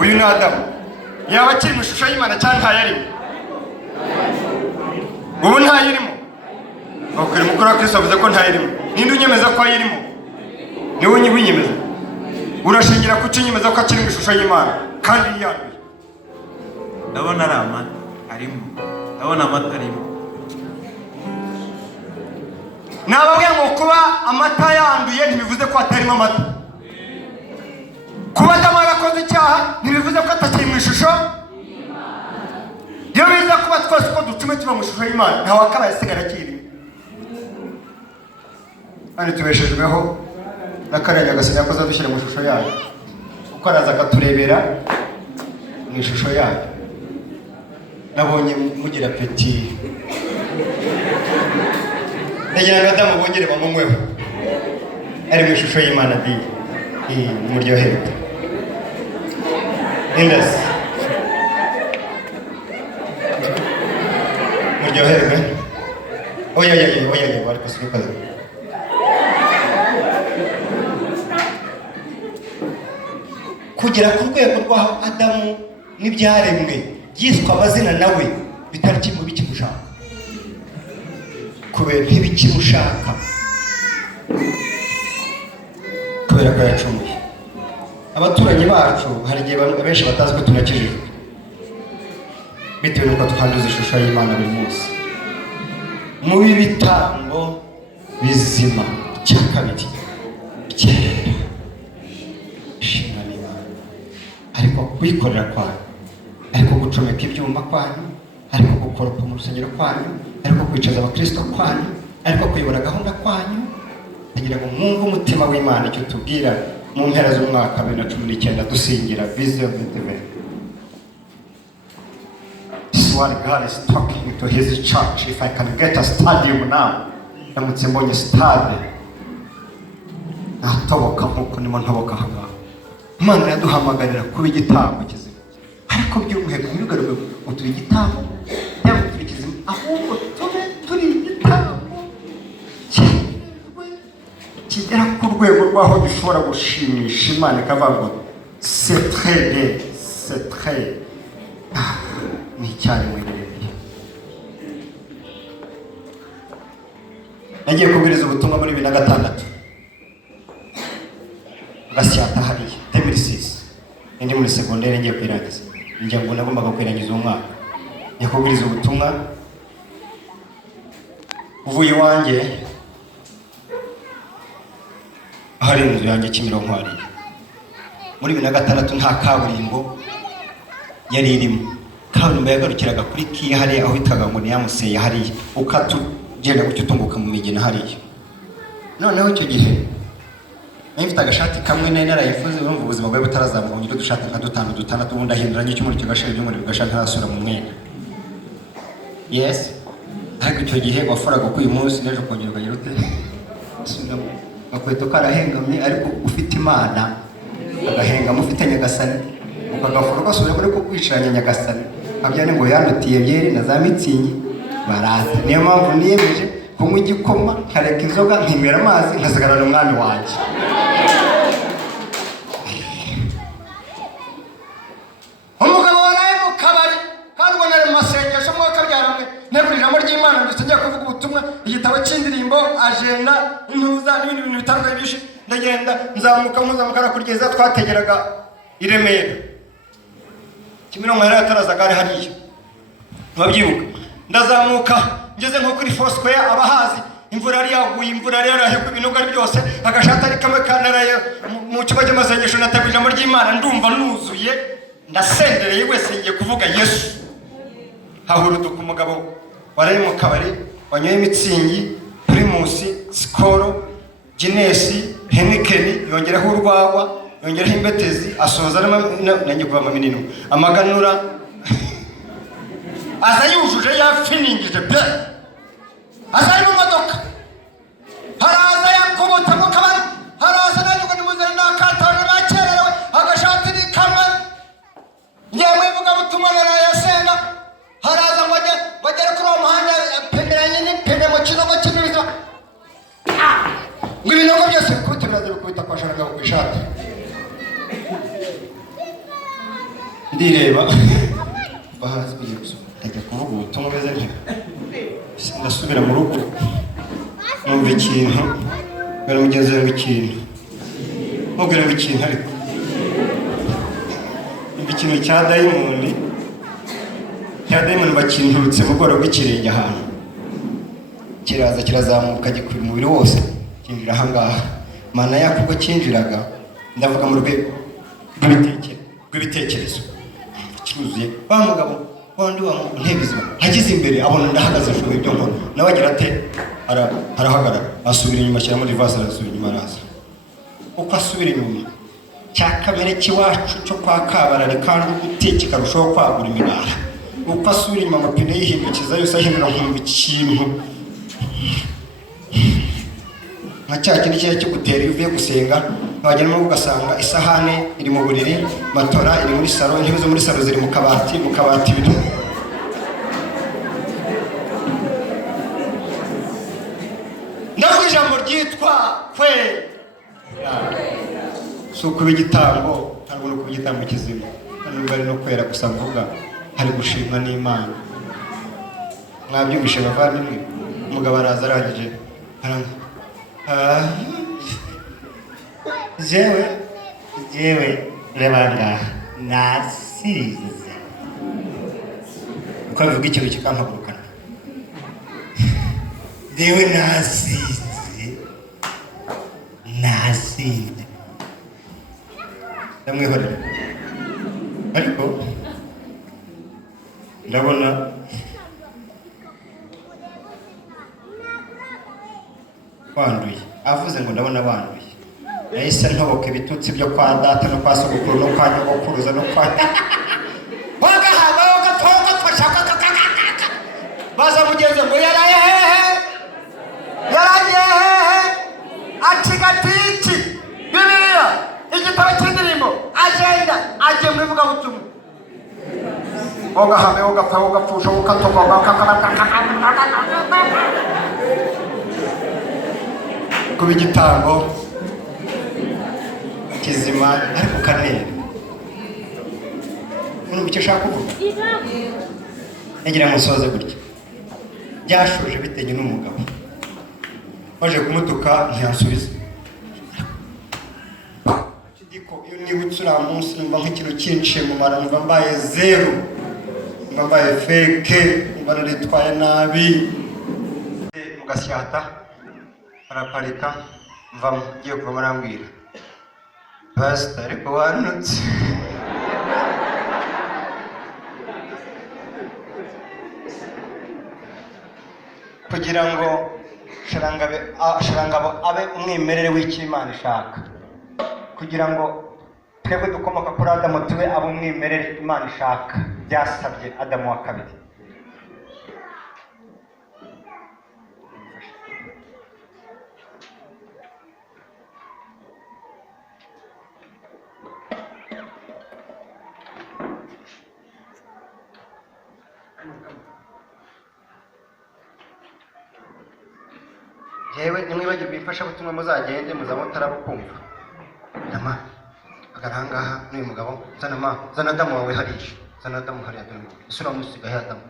Uyu ni Adamu yaba akiri mu ishusho y'Imana cyangwa ntayarimo? Ubu ntayirimo. Bakwiye mukuru wa Kristo avuze ko ntayirimo. Ninde unyemeza ko ayirimo? Niwe unyemeza. Urashingira ku kinyemeza ko akiri mu ishusho y'Imana kandi yanduye? Ndabona ari amata. arimo, ndabona amata arimo. Nababwiye ngo kuba amata yanduye ntibivuze ko atarimo amata. Kuba Adamu yarakoze icyaha ntibivuze ko atakiri mu ishusho. Iyo biza kuba twese ko dutume tuba mu ishusho y'Imana, nta wakabaye asigara akiri. Kandi tubeshejweho n'akariya Nyagasani yakoze adushyira mu ishusho yayo, kuko araza akaturebera mu ishusho yayo. Nabonye mugira peti, ndagira ngo Adamu bongere bamumweho, ari mu ishusho y'Imana di muryoherwe. Indasi muryoherwe. Oya bari kusukaza. Kugera ku rwego rw'aho Adamu n'ibyaremwe yiswe amazina nawe bitari kimwe bikimushaka, kubera ntibikimushaka, kubera ko yacumuye. Abaturanyi bacu hari igihe benshi batazi ko tunakijijwe bitewe n'uko twanduza ishusho y'Imana buri munsi. Mu bitambo bizima cya kabiri byera, bishimwa n'Imana, ariko kuyikorera kwanyu, ariko gucomeka ibyuma kwanyu, ariko gukoropa mu rusengero kwanyu, ariko kwicaza abakristo kwanyu, ariko kuyobora gahunda kwanyu. Ndagira ngo mwumve umutima w'Imana icyo tubwira mu mpera z'umwaka 2019 dusingira vision 2020. This is what God is talking to his church. If I can get a stadium now, ndamutse mbonye stade natoboka nkuko ndimo ntoboka hanga. Imana iraduhamagarira kuba igitambo kizima, ariko by'umuhego ntibigarure ngo turi igitambo cyangwa turi kizima, ahubwo tube turi igitambo kigera ku rwego rw'aho gishobora gushimisha Imana ikavuga ngo c'est très bien, c'est très ni cyane mwerereye. Nagiye kubwiriza ubutumwa muri 2006 Gasyata hariya 2006, ndi muri secondaire ngiye kwirangiza, njya ngo nagombaga kwirangiza umwaka. Yakubwiriza ubutumwa uvuye iwanjye, hari inzu yanjye Kimironko hariya. Muri 2006 nta kaburimbo yari irimo. Kaburimbo yagarukiraga kuri kiye hariya aho bitaga ngo ni yamuseye hariya, ukatugenda gutyo utunguka mu migina hariya. Noneho icyo gihe nifite agashati kamwe nari narayifuze, urumva ubuzima bwawe butarazamuka, ngiro dushaka nka 5-6 ubundi ahinduranye icyumuro kigashaje by'umuriro gashaka ntarasura mu mwenda. Yes, ariko icyo gihe wafuraga ko uyu munsi n'ejo kongera ukagira ute akweto karahengamye, ariko ufite Imana agahengama, ufite Nyagasani ukagafura ugasubira muri ko kwicaranya Nyagasani. Abyane ngo yandutiye byeri na za mitsingi baraza. Niyo mpamvu niyemeje kunywa igikoma, nkareka inzoga, nkinywera amazi, nkasigarana umwami wanjye. Umugabo waraye mu kabari kandi ubona mu masengesho mwaka byaramwe nebura ijambo ry'Imana ndetse njya kuvuga ubutumwa, igitabo cy'indirimbo, agenda, intuza n'ibindi bintu bitandukanye byinshi. Ndagenda nzamuka kugeza twategeraga i Remera. Kimironko yari atarazaga ari hariya, ntibabyibuka. Ndazamuka ngeze nko kuri Foursquare, abahazi imvura yari yaguye, imvura yari yarahegwa, ibinogo ari byose, agashata ari kamwe kanaraye mu kigo cy'amasengesho. Nategura ijambo ry'Imana, ndumva nuzuye, ndasendereye wese ngiye kuvuga Yesu. Hahuruduka umugabo waraye mu kabari, wanyoye mitsingi, Primus, Skol, Guinness, Heineken, yongeraho urwagwa, yongeraho imbetezi, asoza nanjye kuva mu minino amaganura. Aza yujuje yafiningije pe, aza ari mu modoka, haraza yakobota mu kabari, haraza nanjye ni muzere nakatana nakererewe, agashati ni kamwe ngewe ivuga butumwa narayasenga. Haraza bagera kuri uwo muhanda pemeranye n'ipene mu kinogo cy'imibizo, ngo ibinogo byose bikubita biraza bikubita kwa Sharanga ku ishati. Ndireba bahazi bigiye gusoma, ndajya kuvuga ubutumwa umeze nti ndasubira mu rugo, numva ikintu mbere mugenzi wawe ikintu mubwira ngo ikintu, ariko numva ikintu cya dayimoni cya demoni bakinturutse mu bworo bw'ikirenge ahantu, kiraza kirazamuka gikwira umubiri wose kinjira ahangaha. Mana yako ubwo kinjiraga, ndavuga mu rwego rw'ibitekerezo, cyuzuye wa mugabo wandi wa ntebe bizima hagize imbere abona ndahagaze hejuru y'ibyo nkora, nawe agira ate arahagarara, asubira inyuma, ashyira muri vase, arasubira inyuma, araza. Uko asubira inyuma, cya kamere kiwacu cyo kwa Kabarare kandi uguteka ikarushaho kwagura iminara. Uko asubira inyuma, amapine yihindukiza yose ahindura nkumva ikintu nka cya kindi cyo gutera iyo uvuye gusenga, wageramo ugasanga isahane iri mu buriri, matora iri muri salo, intebe zo muri salo ziri mu kabati ibintu. Ndavuga ijambo ryitwa kwera. Si ukuba igitambo, ntabwo ni ukuba igitambo kizima, nubwo ari no kwera gusa, mvuga hari gushimwa n'Imana. Mwabyumvishe bavandimwe? Umugabo araza arangije jewe rebanga nasize, uko bivuga ikintu kikampagurukana. Jewe nasize ndamwihorera, ariko ndabona wanduye. Avuze ngo ndabona wanduye, yahise ntoboka ibitutsi byo kwa data no kwa sogokuru no kwa nyogokuruza no kwa wagahaba wagatoga twashaka baza mugenzi ngo yaraye acigatiki Bibiliya igitabo cy'indirimbo agenda agiye muri Buhembura wagahame wagapfa wagapfusha wagatoga kuba igitambo kizima ariko kanera. Urumva icyo ushaka kuvuga? Nagira ngo nsoze gutya. Byashoje bitenye n'umugabo waje kumutuka ntiyansubiza. Ndiko iyo nibutse uriya munsi numva nk'ikintu cyinshi mu mara, numva mbaye zero, numva mbaye feke, numva naritwaye nabi. Mugasyata araparika, mvamo ngiye kuvamo, arambwira pastor ariko wanutse. Kugira ngo sharangabo abe umwimerere w'icyo Imana ishaka, kugira ngo twebwe dukomoka kuri Adamu tube abo umwimerere Imana ishaka, byasabye Adamu wa kabiri. Yewe nimwibagirwe ifasha butumwa muzagende muzaba mutarabukumva. Nama agarangaha n'uyu mugabo zana Adamu wawe harisha, zana Adamu hariya dore isura musigaye Adamu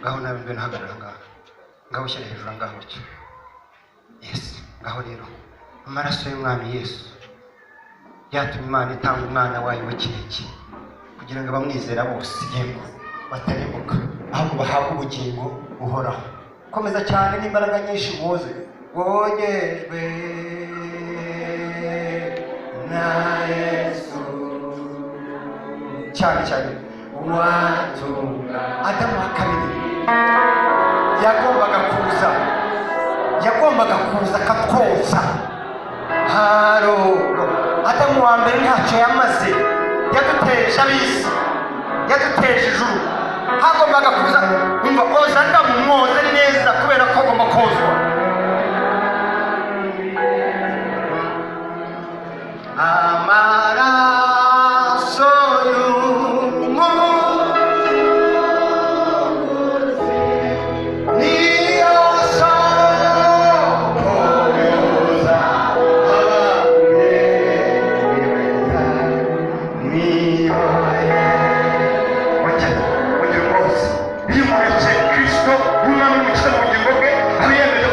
ngaho nawe mbene hagarara ngaho, ngaho ushyire hejuru ngaho cyo. Yes, ngaho rero amaraso y'Umwami Yesu yatumye Imana itanga umwana wayo w'ikirenge kugira ngo abamwizera bose yego batarimbuka ahubwo bahabwe ubugingo buhoraho. Komeza cyane n'imbaraga nyinshi woze wogejwe na Yesu cyane watunga. Adamu wa kabiri yagombaga kuza akatwoza. Harogo Adamu wa mbere ntacyo yamaze, yaduteje ab'isi, yaduteje ijuru. Hagombaga kuza umva oza Adamu mwoze neza kubera ko agomba kozwa. Amaraso y'umuguzi niyo soko yoza abamwemeza niyo wongera rwose iyo umureke Kristo umwami w'umukiza mu bugingo bwe aho yemeje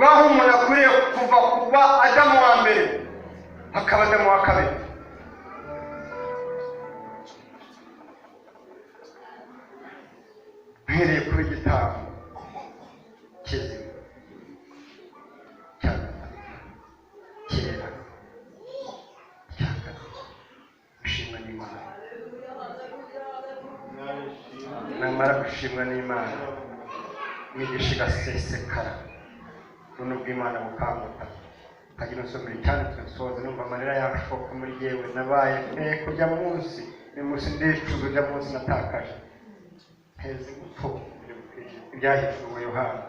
Baho umuntu akwiriye kuva kuba Adamu wa mbere hakaba Adamu wa kabiri. Mpereye kuri gitambo kizima cyane cyera cyane bishimwa n'Imana. Namara gushimwa n'Imana imigisha igasesekara runo bw'Imana bukanguka kagira usomera cyane twisoza numva amarira yashoka muri yewe nabaye kujya munsi ni munsi ndicuza ujya munsi natakaje heza gupfu ibyahishuwe Yohana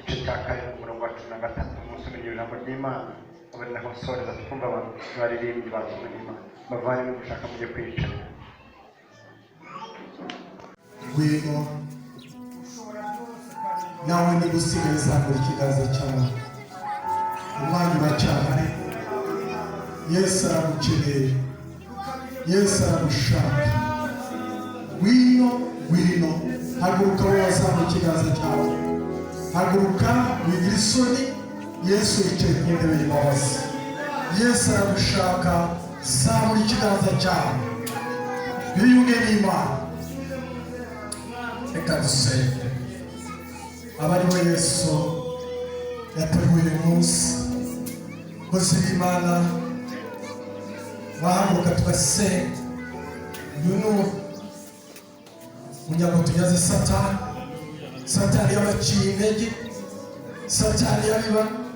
igice cya 7:13 umusomera ijambo ry'Imana ubari naho soreza twumva abantu baririmbyi bazumva n'Imana bavanye no gushaka mujye kwicara ngwino nawe nigusigaza muri kiganza cyawe umwanya uracyahari. Yesu aragukeneye, Yesu aragushaka. Ngwino ngwino haguruka wowe wazamuye ikiganza cyawe, haguruka wigira isoni. Yesu yicaye ku ntebe y'imbabazi. Yesu aragushaka, zamura ikiganza cyawe biyunge n'Imana. Reka dusenge. Abariho Yesu yateguye umunsi kozi b'Imana wahaguruka tugasenga. Uyu munyago tunyaze Satani yabaciye intege, Satani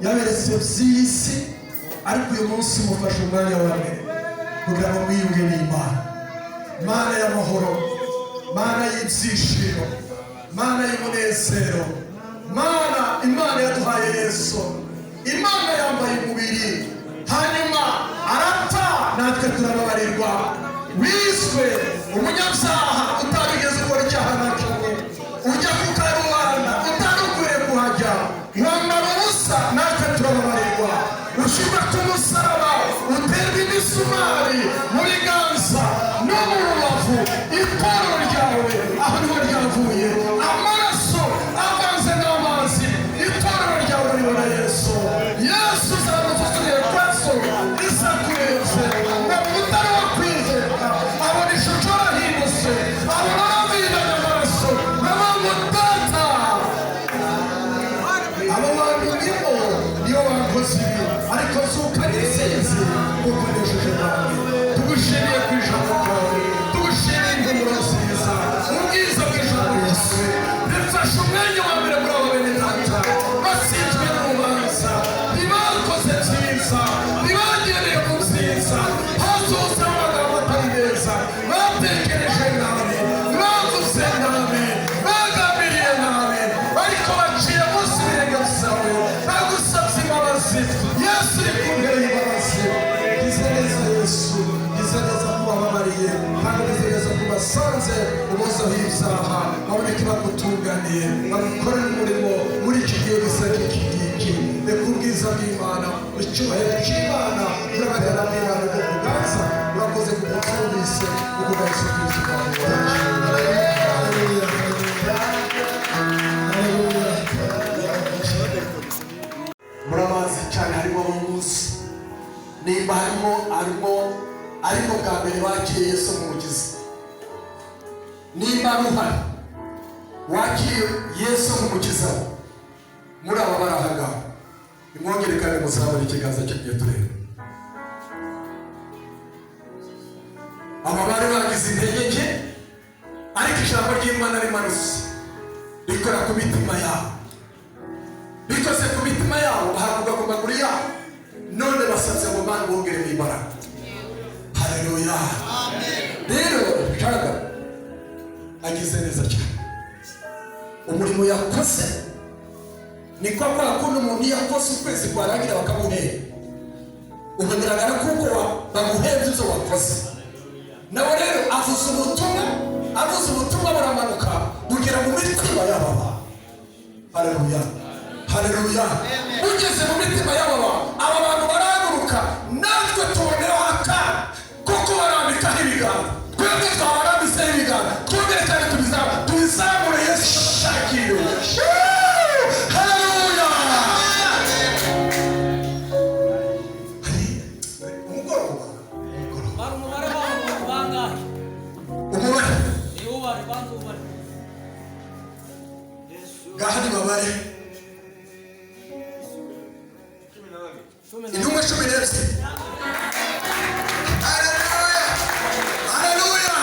yaberetse by'isi, ariko uyu munsi mufashe umwanya wa mbere kugira ngo mwiyunge n'Imana. Mana y'amahoro, Mana y'ibyishimo, Mana y'umunezero, Mana Imana yaduhaye Yesu, Imana yambaye umubiri hanyuma arapfa natwe turababarirwa. Wiswe umunyabyaha utarigeze ukora icyaha na kimwe, ujya ku karubanda utarukwiriye kuhajya, wambara ubusa natwe turababarirwa. Ushyirwa ku musaraba uterwa imisumari mu biganza no mu rubavu, iporo ryawe aho niho ryavuye, amaraso avanze n'amazi, itorero ryawe ribona Yesu. Yesu uzamufasiriye kwaso isakurenze ngo utari wakwize abona ishusho arahindutse, abona aravindanye amaraso n'abantu data. Abo bantu niyo bakoze ibi, ariko zuka n'isezi ukoresheje nawe. Tugushimiye ku ijambo ryawe, tugushimiye ingumuro nziza, ubwiza bw'ijambo Yesu. Bifashe umwanya wa mbere muri abo bene data basizwe n'urubanza, ntibakoze byiza, ntibagendeye ku byiza, hasohotse amagambo atari meza, batekereje nabi, bavuze nabi, bagambiriye nabi, ariko baciye munsi y'ibirenge byawe bagusabye imbabazi. Yesu uri ku ntebe y'imbabazi. Gize neza Yesu, gize neza ko wababariye, kandi gize neza ko basanze ubozaho ibyaha, baboneke bagutunganiye, bagukorere umurimo muri iki gihe gisa n'iki ngiki. Reka ubwiza bw'Imana, icyubahiro cy'Imana burabagana bw'Imana bwo kuganza. Urakoze kugutumvise ukuganza ubwiza bwawe. Murabazi cyane harimo umunsi nimba arimo bwa mbere bakiriye Yesu mugize, nimba nuhari wakiriye Yesu nk'umukiza muri aba barahaga, imwongere kandi muzabona ikiganza cy'igihe tureba. Aba bari bagize intege nke, ariko ijambo ry'Imana rimanutse rikora ku mitima yabo, bikoze ku mitima yabo bahaguruka ku maguru yabo, none basabye ngo Mana bongere imbaraga. haleluya. Rero shaga agize neza cyane umurimo yakoze. Ni kwa kundi umuntu yakoze ukwezi kwarangira bakamuhera, ukagaragara kuko baguhebye ibyo wakoze. Nawe rero avuze ubutumwa buramanuka bugera mu mitima y'aba bantu. Haleluya, haleluya. Ugeze mu mitima y'aba bantu, aba bantu barahaguruka, natwe tuboneraho akanya kuko barambikaho ibiganza. Twebwe twabarambitseho ibiganza, twongere cyane tubizamure Yesu ashakiriwe. Haleluya. Umugoroba gahani babare intumwa 12. Haleluya, haleluya.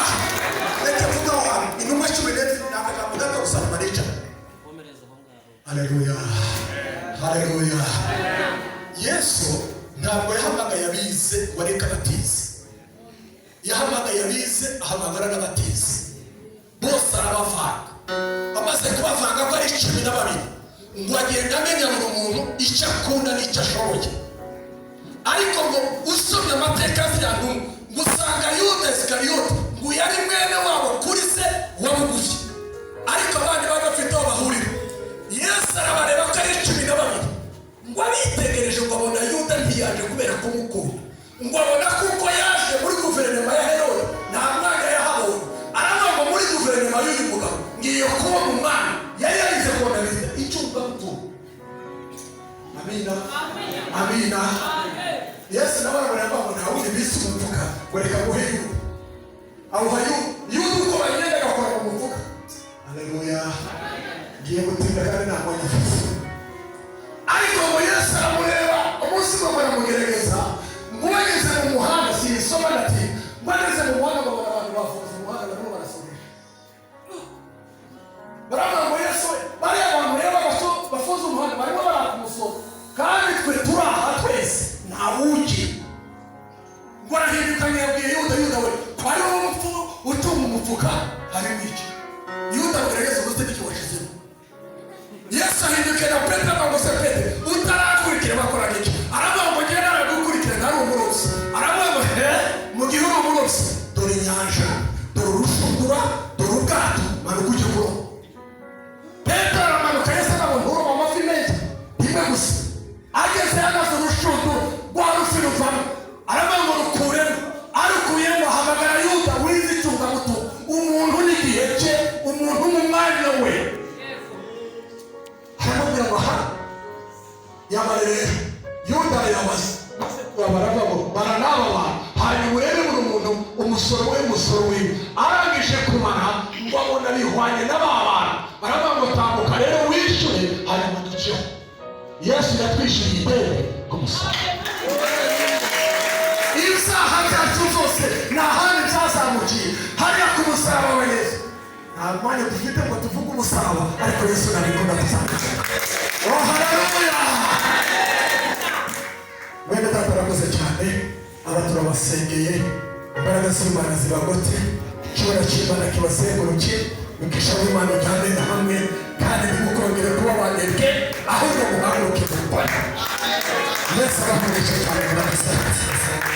Leta vuga wa intumwa 12 nakakamuga kusana maricha. Haleluya, haleluya. Yesu ntabwo yahamagaye abize wareka batize, yahamagaye abize ahamagara n'abatize. Bose arabavanga, amaze kubavanga ko ari 12 ngo agenda amenya buri muntu icyo akunda n'icyo ashoboye. Ariko ngo usomye amateka y'abantu gusanga Yuda Iskariyoti ngo yari mwene wabo kuri se wa bugufi, ariko abandi bari bafite aho bahurira. Yesu arabareba ko ari 12 ngo abitegereje ngo abona Yuda ntiyaje kubera kumukunda, ngo abona kuko yaje muri guverinoma ya Herode nta mwanya yahabonye. Aravuga ngo muri guverinoma y'uyu mugabo ngiye kuba mu mwana yari yarize kubona leta icyumba mutungo. Amina, amina. Yesu nawe arabona ngo nta wundi bisi umufuka ngo reka guhera aho Yuda uko bagenda agakora mu mufuka. Haleluya, ngiye gutinda kandi nta mwanya afite. Ariko ngo Yesu aramureba umunsi umwe baramugerageza, ngo bageze mu muhanda sinisoma ati bageze mu muhanda babona abantu bafunze umuhanda barimo barasomesha. Baravuga ngo Yesu bariya abantu rero bafunze umuhanda barimo barakumusoma kandi twe turaha twese nta wuki. Ngo arahindukanye yabwiye Yuda we twari umupfu utunga umufuka harimo iki. Yuda agerageza gutegeka washizemo. Yesu ahindukira Petero ngo se Petero utarakurikira bakora iki. Aravuga ngo ngenda aragukurikira ntari umurozi. Aravuga ngo mu gihe uri umurozi dore inyanja, dore urushundura, dore ubwato manuka ujye kuroba. Petero aramanuka Yesu akabona uroba amafi menshi rimwe gusa. Ageze yagaze urushundura rwa rufi ruvamo, aravuga ngo rukuremo. Arukuyemo ahamagara Yuda wize icungamutungo, umuntu n'igihe cye, umuntu mu mwanya we. Haramubwira ngo ha yabarere Yuda yabaze baravuga ngo baranaba abantu hanyuma urebe buri muntu umusoro we arangije kumara ngo abona bihwanye n'ababana. Baravuga ngo tambuka rero wishyure hanyuma duceho. Yesu yatwishyuriye ideni ku musaraba. Ibyaha byacu zose nta handi byazamukiye hariya ku musaraba wa Yesu. Nta mwanya dufite ngo tuvuge umusaraba, ariko Yesu nabikunda gusangaza. Oh haleluya. Wenda tatarakoze cyane, aba turabasengeye, imbaraga z'Imana zibagote, icyubahiro cy'Imana kibazenguruke, imigisha y'Imana ujyane hamwe kandi ntimukongere kuba abanebwe, ahubwo muhaguruke murwane. Yesu abakoresha cyane murabasanze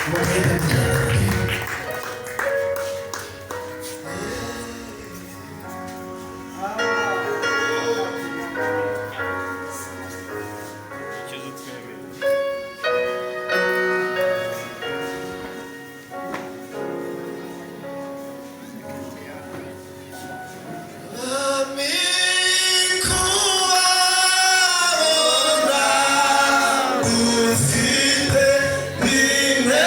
mugende mugende. Ufite bimwe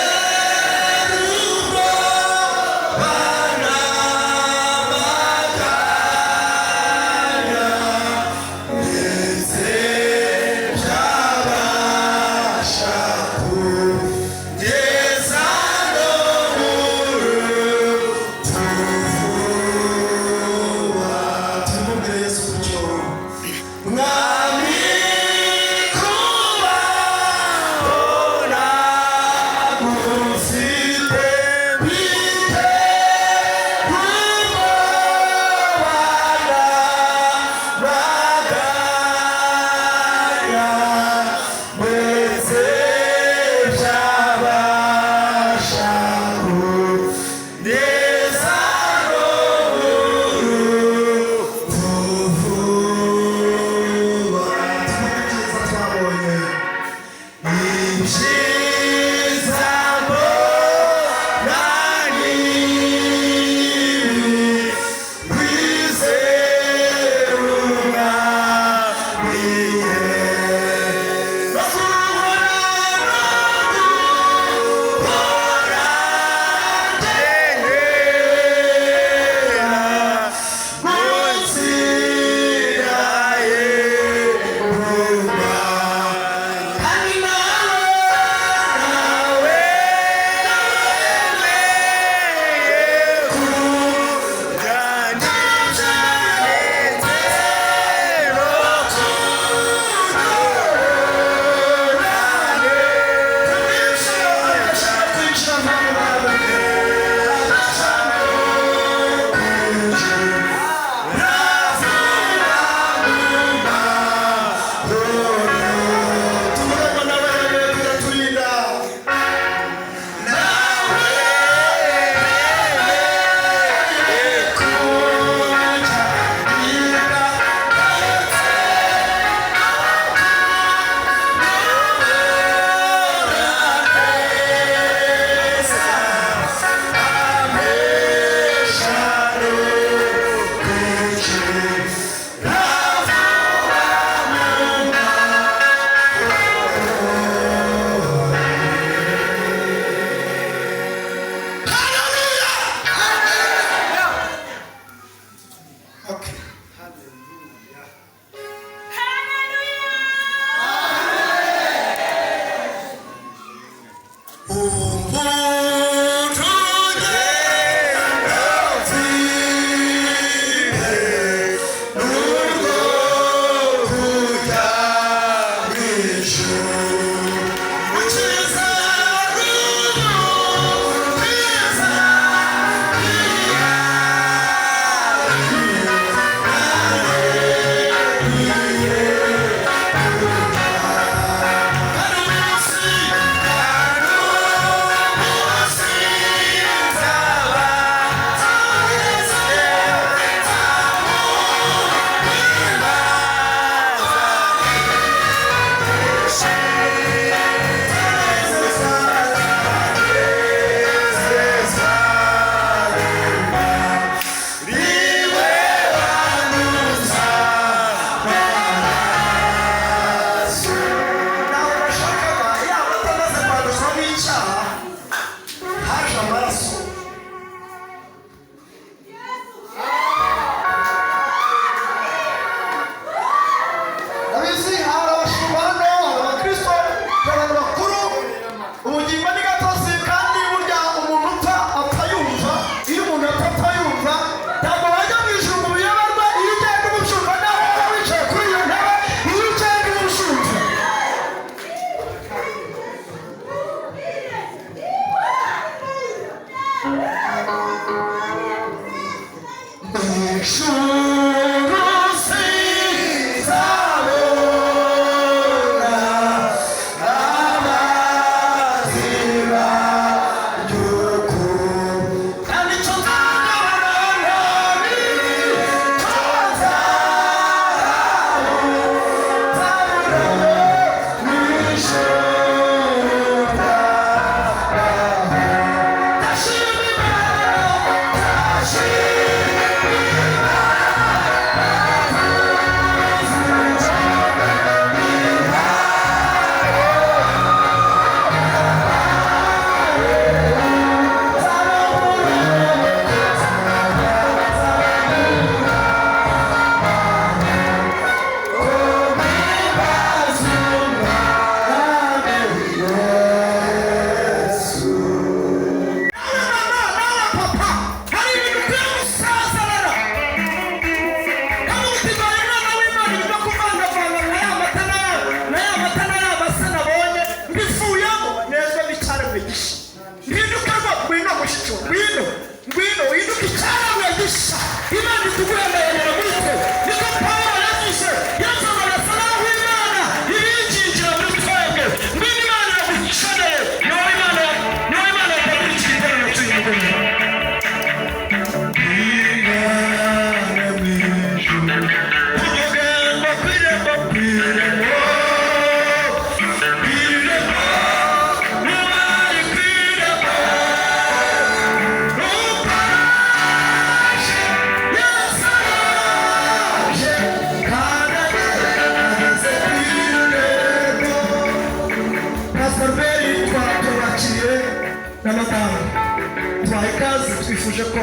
twifuje ko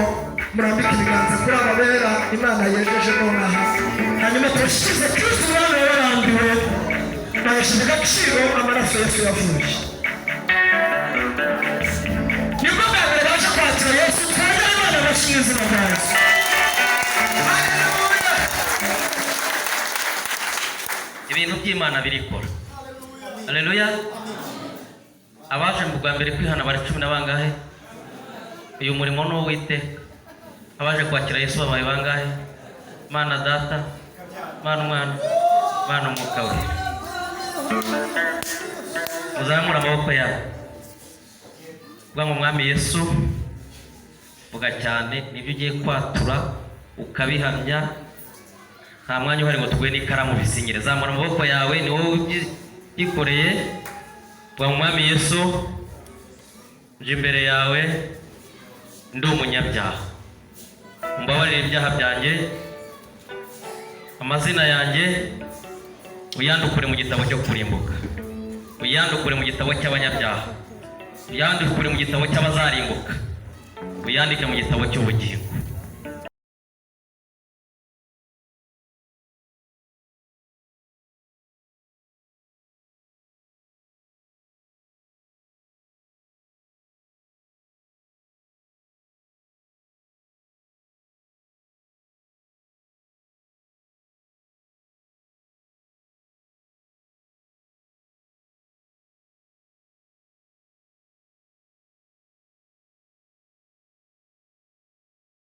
murambika ibiganza kuri ababera Imana yejeje nonaha hanyuma turashize Kristo bana barambiwe bayashyize agaciro amaraso Yesu yavuye nibwo bwa mbere baje kwakira Yesu twajya Imana bashinga izina rya Yesu. Ibintu by'Imana birikora. Haleluya. Abaje mu bwa mbere kwihana bari 10 na bangahe? Uyu murimo no wite. Abaje kwakira Yesu babaye bangahe? Mana data, Mana mwana, Mana umwuka we. Muzamura amaboko yawe. Vuga ngo Mwami Yesu, vuga cyane nibyo ugiye kwatura ukabihamya. Nta mwanya uhari ngo tugwe n'ikaramu bisinyire. Zamura amaboko yawe ni wowe ubyikoreye. Vuga ngo Mwami Yesu, nje imbere yawe ndi umunyabyaha. Umbabarire ibyaha byanjye, amazina yanjye uyandukure mu gitabo cyo kurimbuka, uyandukure mu gitabo cy'abanyabyaha, uyandukure mu gitabo cy'abazarimbuka, uyandike mu gitabo cy'ubugingo.